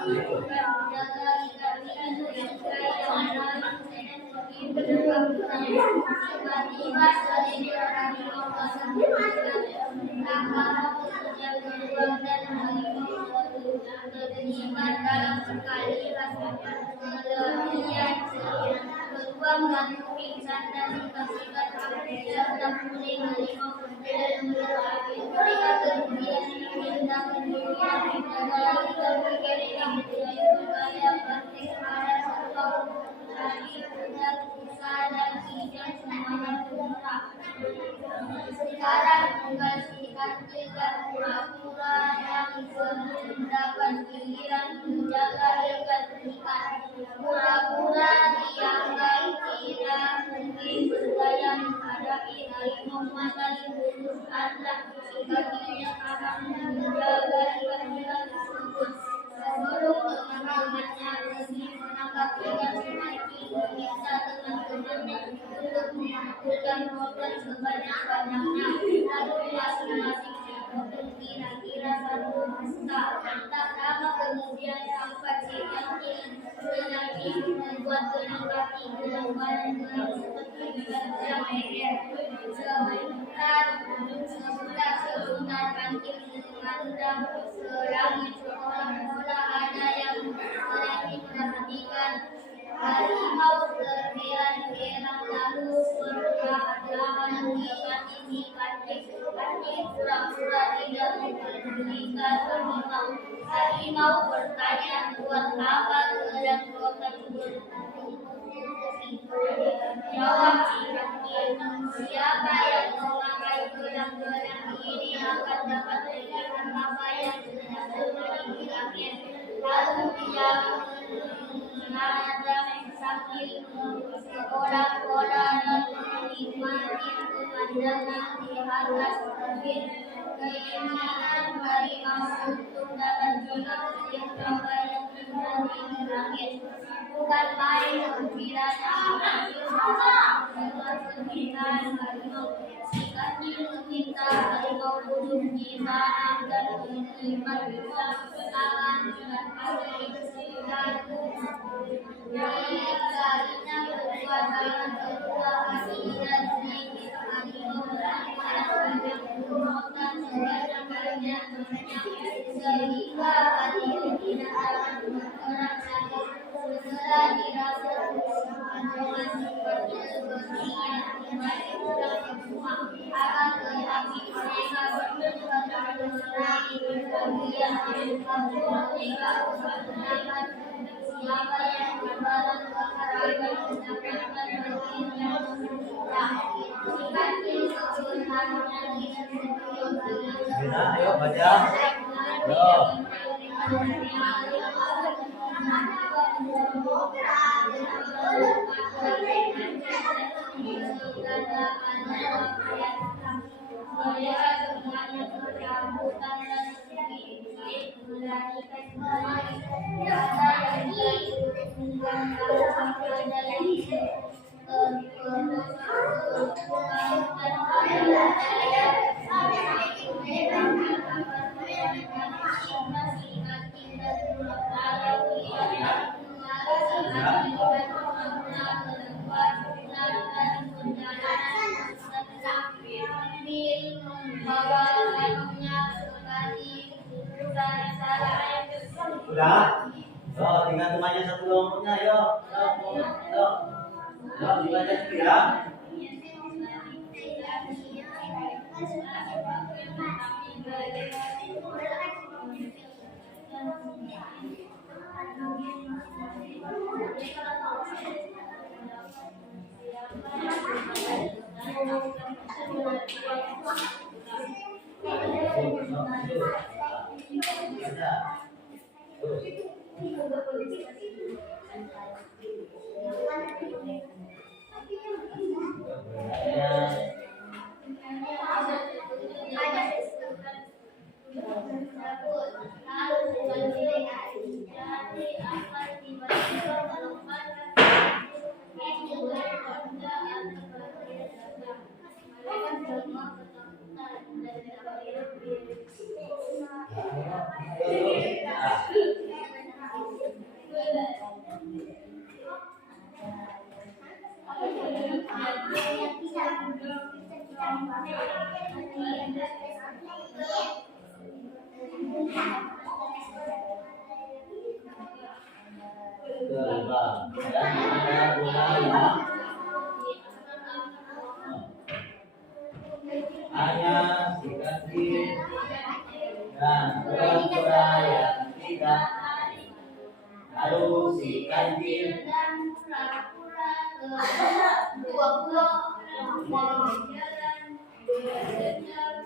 seekor harimau terlibat dalam sekali kelebihan beruang dan pingsan dan sikat-sikat serta kuning harimau dan mereka kemudian meminta perlindungan dari mereka bergaya praktik pada sebuah lagi dan usaha dan hijau semuanya bergerak. Sekarang tinggal sikat dan pura-pura yang mendapat giliran menjaga ikan ikan. Pura-pura dianggap tidak mungkin berdaya menghadapi harimau makan burung anak. Kakinya akan menjaga ikan tersebut. Sebelum teman-temannya pergi menangkap ikan semati, meminta teman-temannya untuk mengumpulkan rotan sebanyak-banyaknya. Lalu masing-masing dipotong kira-kira 1 hasta. Tak lama kemudian sampai si kancil semati membuat penangkap ikan badan seperti gajah leher. Sebentar kancil memandang selangit seolah-olah ada yang sedikit perhatikan. Harimau terheran-heran lalu perlahan-lahan mendekati si kancil. Kancil pura-pura tidak mempedulikan harimau. Harimau bertanya, buat apa kalian rotan Jawab si kancil, siapa yang memakai gelang-gelang ini akan dapat melihat apa yang sedang terjadi di langit. Lalu dia itu pandangan di atas tebing. Keinginan harimau untuk dapat mengikuti yang tinggal di langit. Bukan main gembiranya dengan keinginan harimau. Si kecil meminta harimau duduk di tanah dan melipat tangan dengan kaki. Lalu dikalinya berdua tangan kedua kakinya sedikit harimau yang memohonkan sebanyak-banyaknya sehingga harimau tidak dapat bergerak lagi. Segera dirasa pandangan si kecil berniat kembali pulang ke rumah. Akan tetapi mereka berdua berlari kemudian mereka menanyakan siapa yang membalas kehadiran mendapatkan bagian yang semula. Si kecil sebenarnya tidak sedih. Bina, ayo baca. Yo. Sudah? Yo, tinggal temannya satu kelompoknya, yo. Yo. Yo, dibaca dulu ya. Hanya si kecil dan pura-pura yang tidak. Lalu si kecil dan pura-pura dua-dua berjalan berjalan.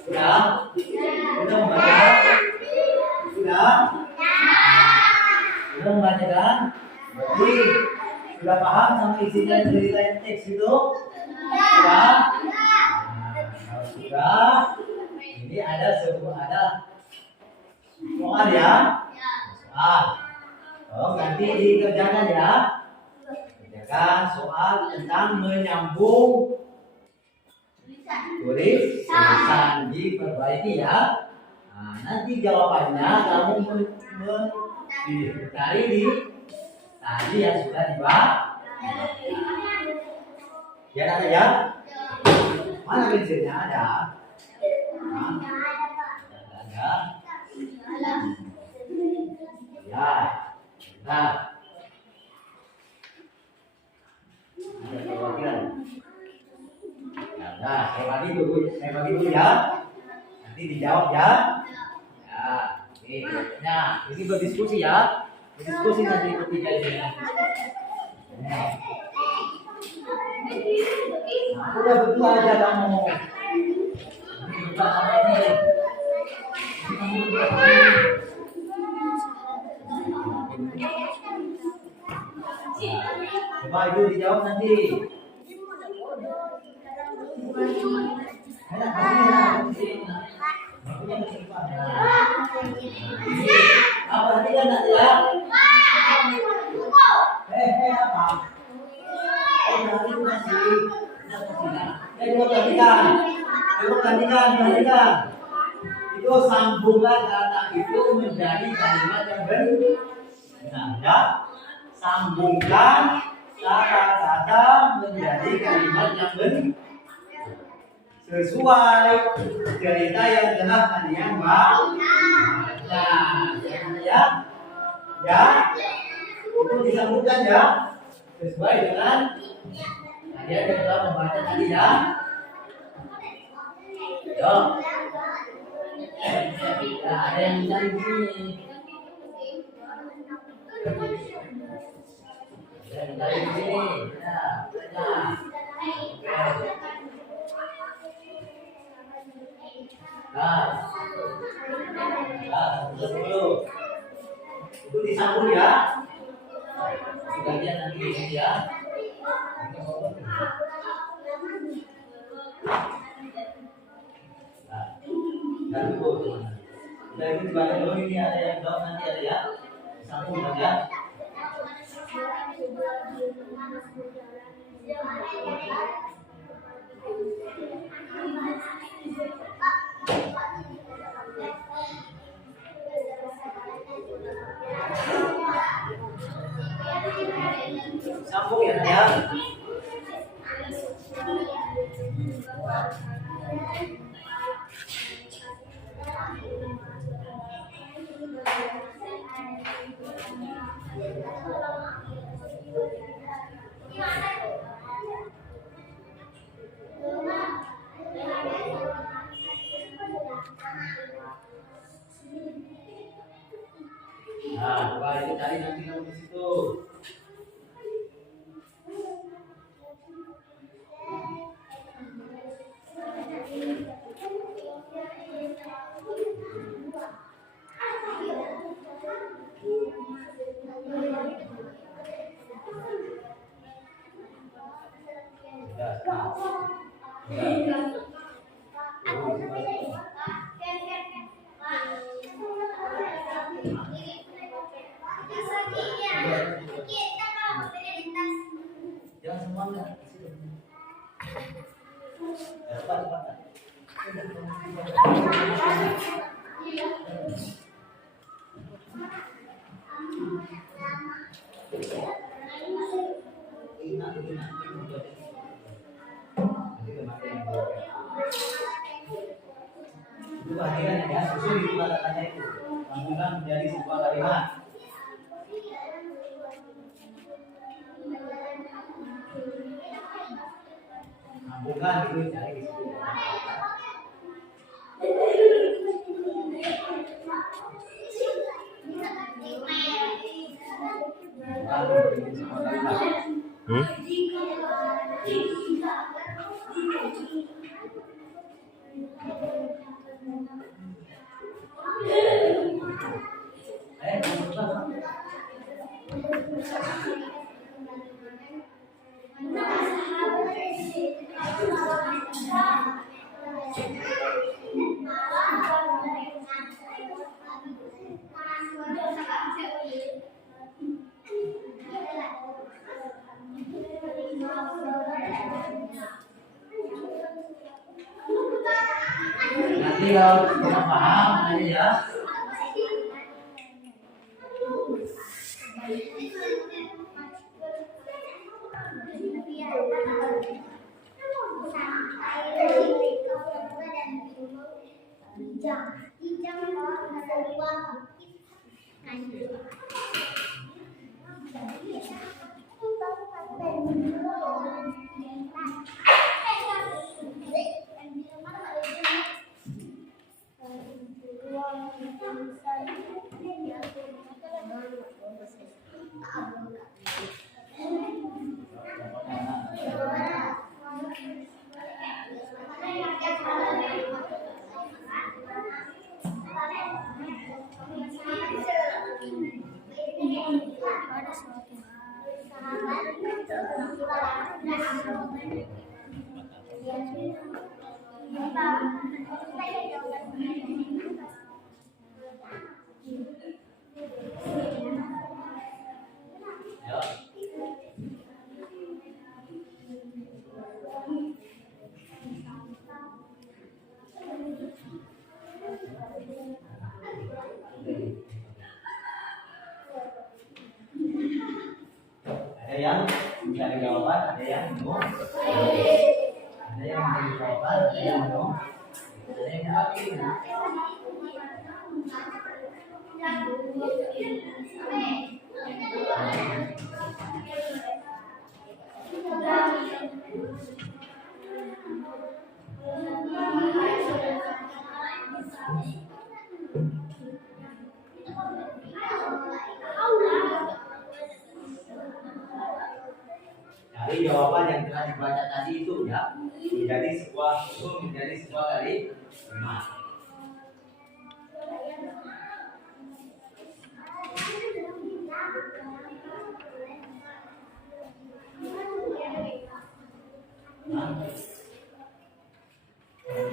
Sudah? Sudah membaca? Sudah? Sudah membaca kan? Berarti sudah paham sama isinya cerita teks itu? Sudah? Kalau sudah, ini ada soal ya? Soal. Oh, nanti dikerjakan ya. Kerjakan soal tentang menyambung tulisan diperbaiki ya. Nah, nanti jawabannya kamu cari di tadi yang sudah dibahas. Ya ada ya? Mana pensilnya ada? Nah, ada. Ya, bentar. Ada perwakilan. Nah, saya bagi dulu ya. Nanti dijawab ya. Ya, ini. Nah, ini berdiskusi ya. Berdiskusi nanti ketiga ini. Nah, udah berdua aja kamu. Ini bukan sama ini. Coba ibu dijawab nanti. Enak, apa tadi kan nak ya? Apa? Nanti masih. Perhatikan. Itu sambungkan kata itu menjadi kalimat yang benar, ya. Sambungkan kata-kata menjadi kalimat yang benar sesuai cerita yang telah kalian baca. Ya, itu disambungkan ya sesuai dengan kalian yang telah membaca tadi ya. Yo. Ya, ada yang mencari di sini. Ada yang mencari di sini. Ya, dulu. Itu disambung ya. Bagian nanti di sini ya. Dan itu dibaca dulu, ini ada yang jawab nanti ada ya. Sambung saja. Sambung ya ya. Nah, coba itu cari nanti kamu di situ. Jangan semuanya. Cepat. Itu bagian ya, susun itu kata-katanya itu. Sambungkan menjadi sebuah kalimat. Sambungkan itu cari di situ. Nanti kalau tidak paham aja ya. Ya. Ada yang mencari jawaban, ada yang bingung, ada yang mencari jawaban, ada yang bingung, ada yang bingung. Dari jawaban yang telah dibaca tadi itu ya menjadi sebuah hukum, menjadi sebuah kalimat. Nah,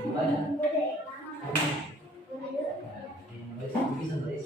gimana? Bisa tulis.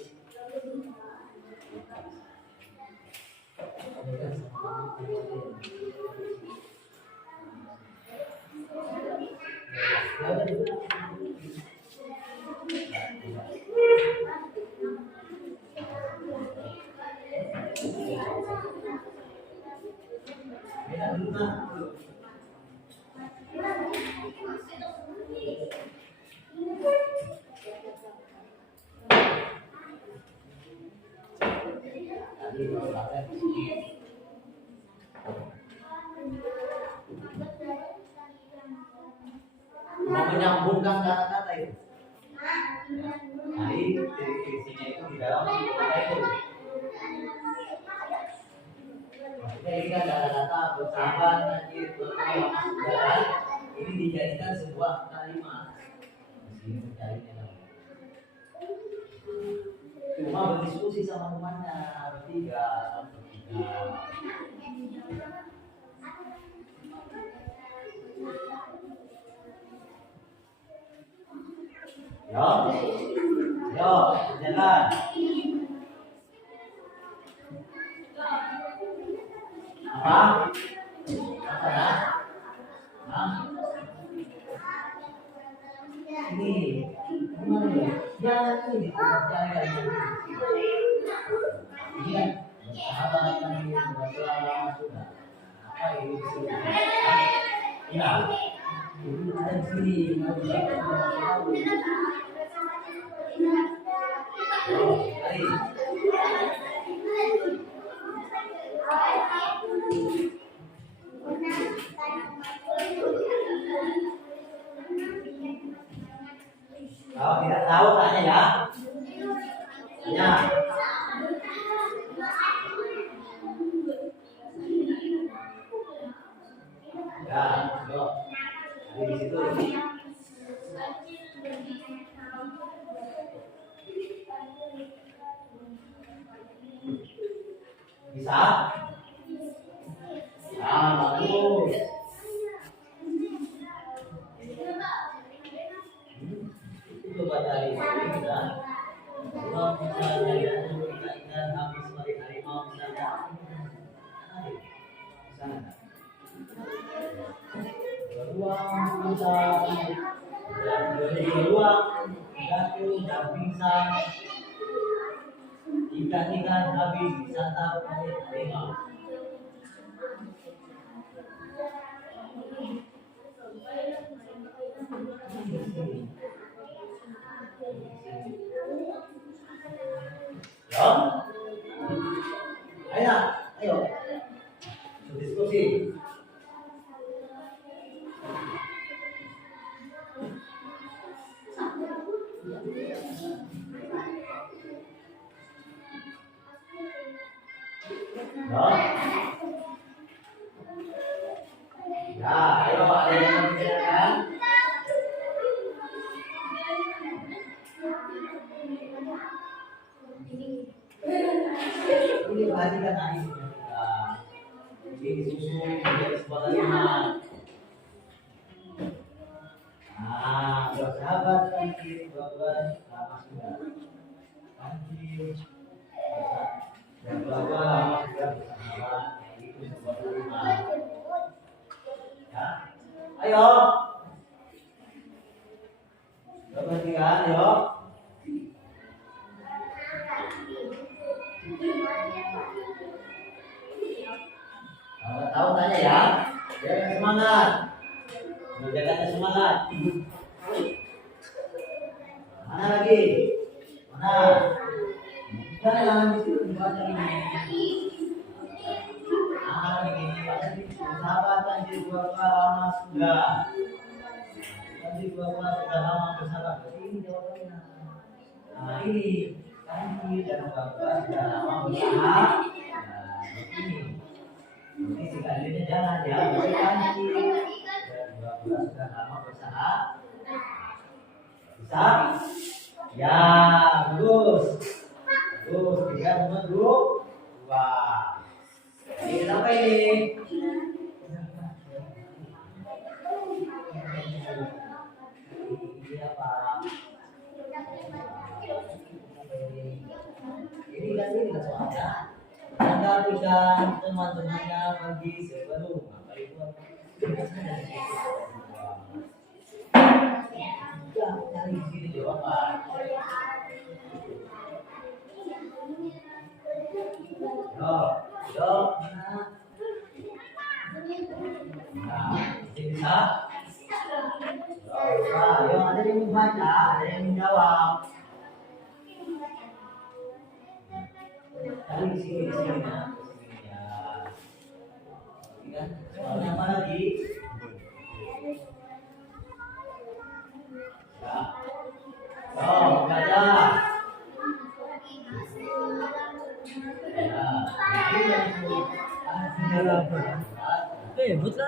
Mau menyambungkan kata-kata itu. Jadi ciri-cirinya itu di dalam kata itu. Jadi kan kata-kata bersahabat, najis, bersahabat, ini dijadikan sebuah kalimat. Di sini mencarinya. Cuma berdiskusi sama temannya bertiga. Yo, yo, jalan. Apa? Apa ya? Hah? Ini, gimana ya? Jangan ini, jangan. Ini kan sahabat kami berselama sudah. Apa ini? Ya. Ini ada di sini. Oh, hari. Kalau tidak tahu tanya ya. Tanya. Ya, yo. Di situ. Bisa? Ya, bagus. Coba cari kita. Kalau misalnya kita ingat habis balik harimau misalnya. Sana. Beruang bisa. Beruang, gacung, dan pingsan. Ikan-ikan habis disantap oleh harimau. Ya, ayo, diskusi. Ya, ayo ada yang membicarakan. Ini perhatikan tadi ini disusun menjadi sebuah kalimat. Nah, bersahabat kancil dua-dua lama sudah kancil dan dua-dua lama sudah bersahabat itu sebuah rumah ya ayo berhentikan ayo kalau tahu tanya ya jangan semangat menjaganya semangat. Mana lagi? Mana? Jangan di situ dibaca ini. Ini baca di sahabat kanji dua lama sudah. Kanji dua sudah lama bersahabat. Ini jawabannya. Nah ini kanji dan dua sudah lama bersahabat. Nah ini. Ini si kanjinya jangan ya. Kanji sudah lama bersahabat. Bisa? Ya, bagus. Bagus. Tiga semua dulu. Dua. Ini apa ini? Ini apa? Ini kan soalnya. Anda berikan teman-temannya pergi sebelum apa itu? Cari di sini jawaban. Yo. Nah, bisa. Yo, ada yang membaca, ada yang menjawab. Cari di sini ya. Soalnya apa lagi? Baca. Betul.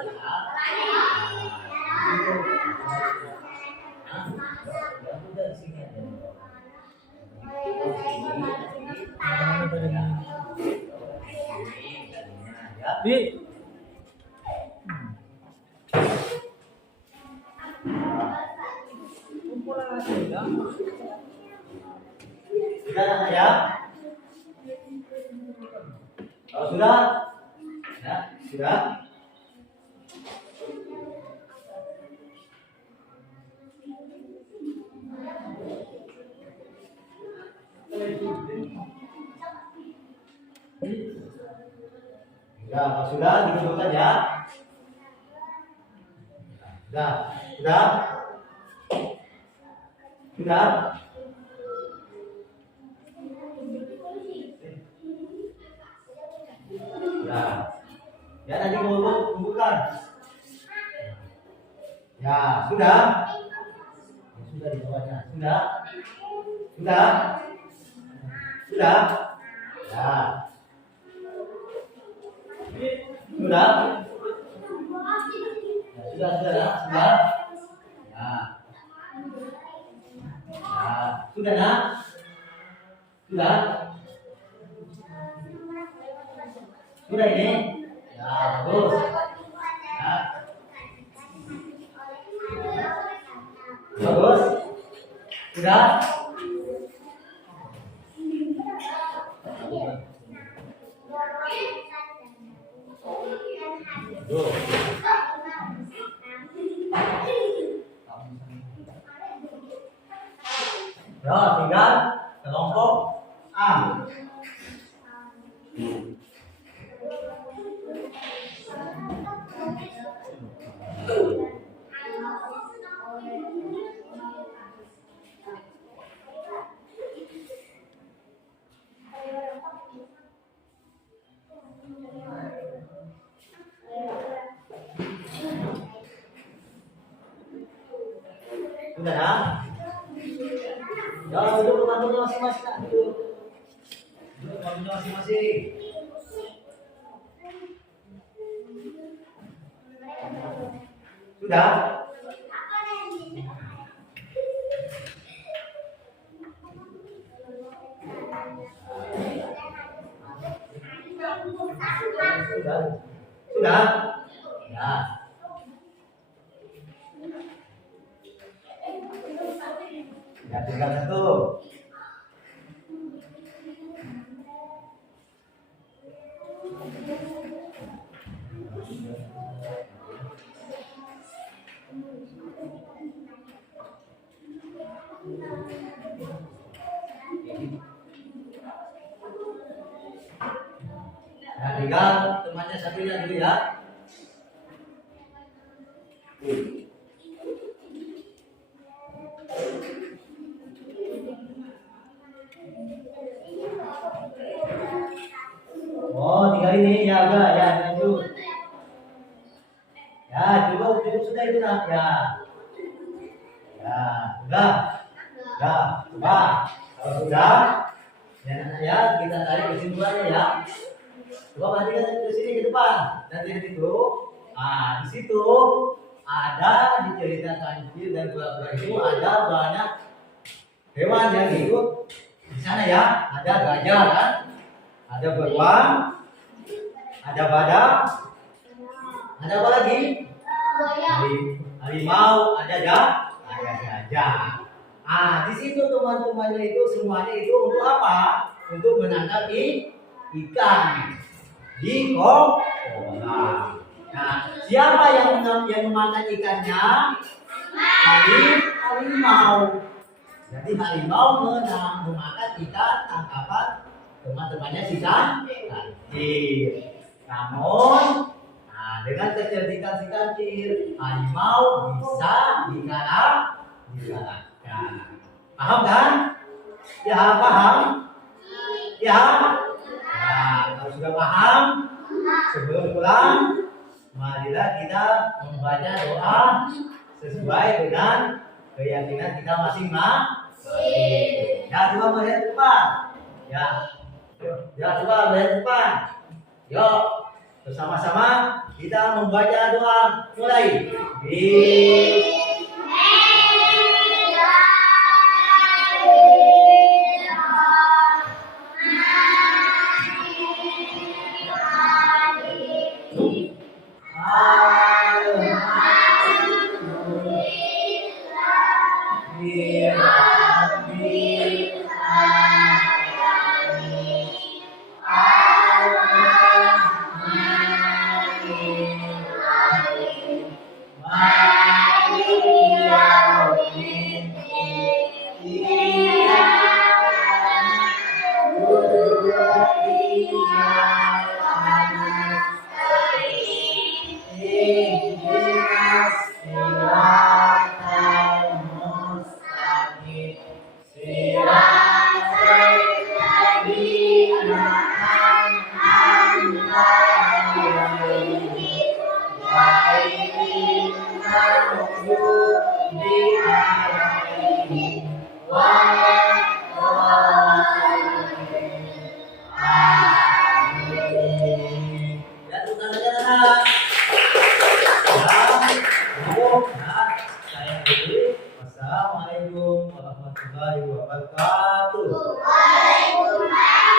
Sudah ya? Kalau sudah? Ya, sudah. Ya, kalau sudah disebutkan ya. Sudah. Ya nanti kumpulkan. Ya sudah. Sudah dijawabnya. Sudah. Ya. Sudah. Ya. Sudah nak? Sudah. Sudah ini? Ya, bagus. Ya. Bagus. Sudah. Tuh. Ya, tinggal kelompok A. Sudah ya? Ya, duduk ke kantornya masing-masing. Duduk ke kantornya masing-masing. Sudah? Sudah? Ya. Ya, tinggal satu. Nah, tinggal temannya satunya dulu ya. Oh, tinggal ini ya, enggak ya, lanjut. Ya, cukup sudah itu nak ya. Ya, sudah. Sudah, coba. Kalau sudah, ya kita tarik kesimpulannya ya. Coba perhatikan ke sini ke depan. Dan lihat itu, di situ ada di cerita kancil dan pura-pura itu ada banyak hewan yang hidup di sana ya. Ada gajah kan, ada beruang, ada badak, ada apa lagi? Harimau, ada gajah. Di situ teman-temannya itu semuanya itu untuk apa? Untuk menangkap ikan di kolam. Nah, siapa yang memakan ikannya? Harimau. Jadi harimau memakan ikan tangkapan teman-temannya si kancil. Namun, dengan kecerdikan si kancil, harimau bisa dikalahkan. Paham kan? Ya, paham? Ya. Nah, kalau sudah paham, sebelum pulang, marilah kita membaca doa sesuai dengan keyakinan kita masing-masing. Ya, coba melihat depan. Ya, coba melihat depan. Yuk, bersama-sama kita membaca doa. Mulai. Assalamualaikum warahmatullahi wabarakatuh. Waalaikumsalam.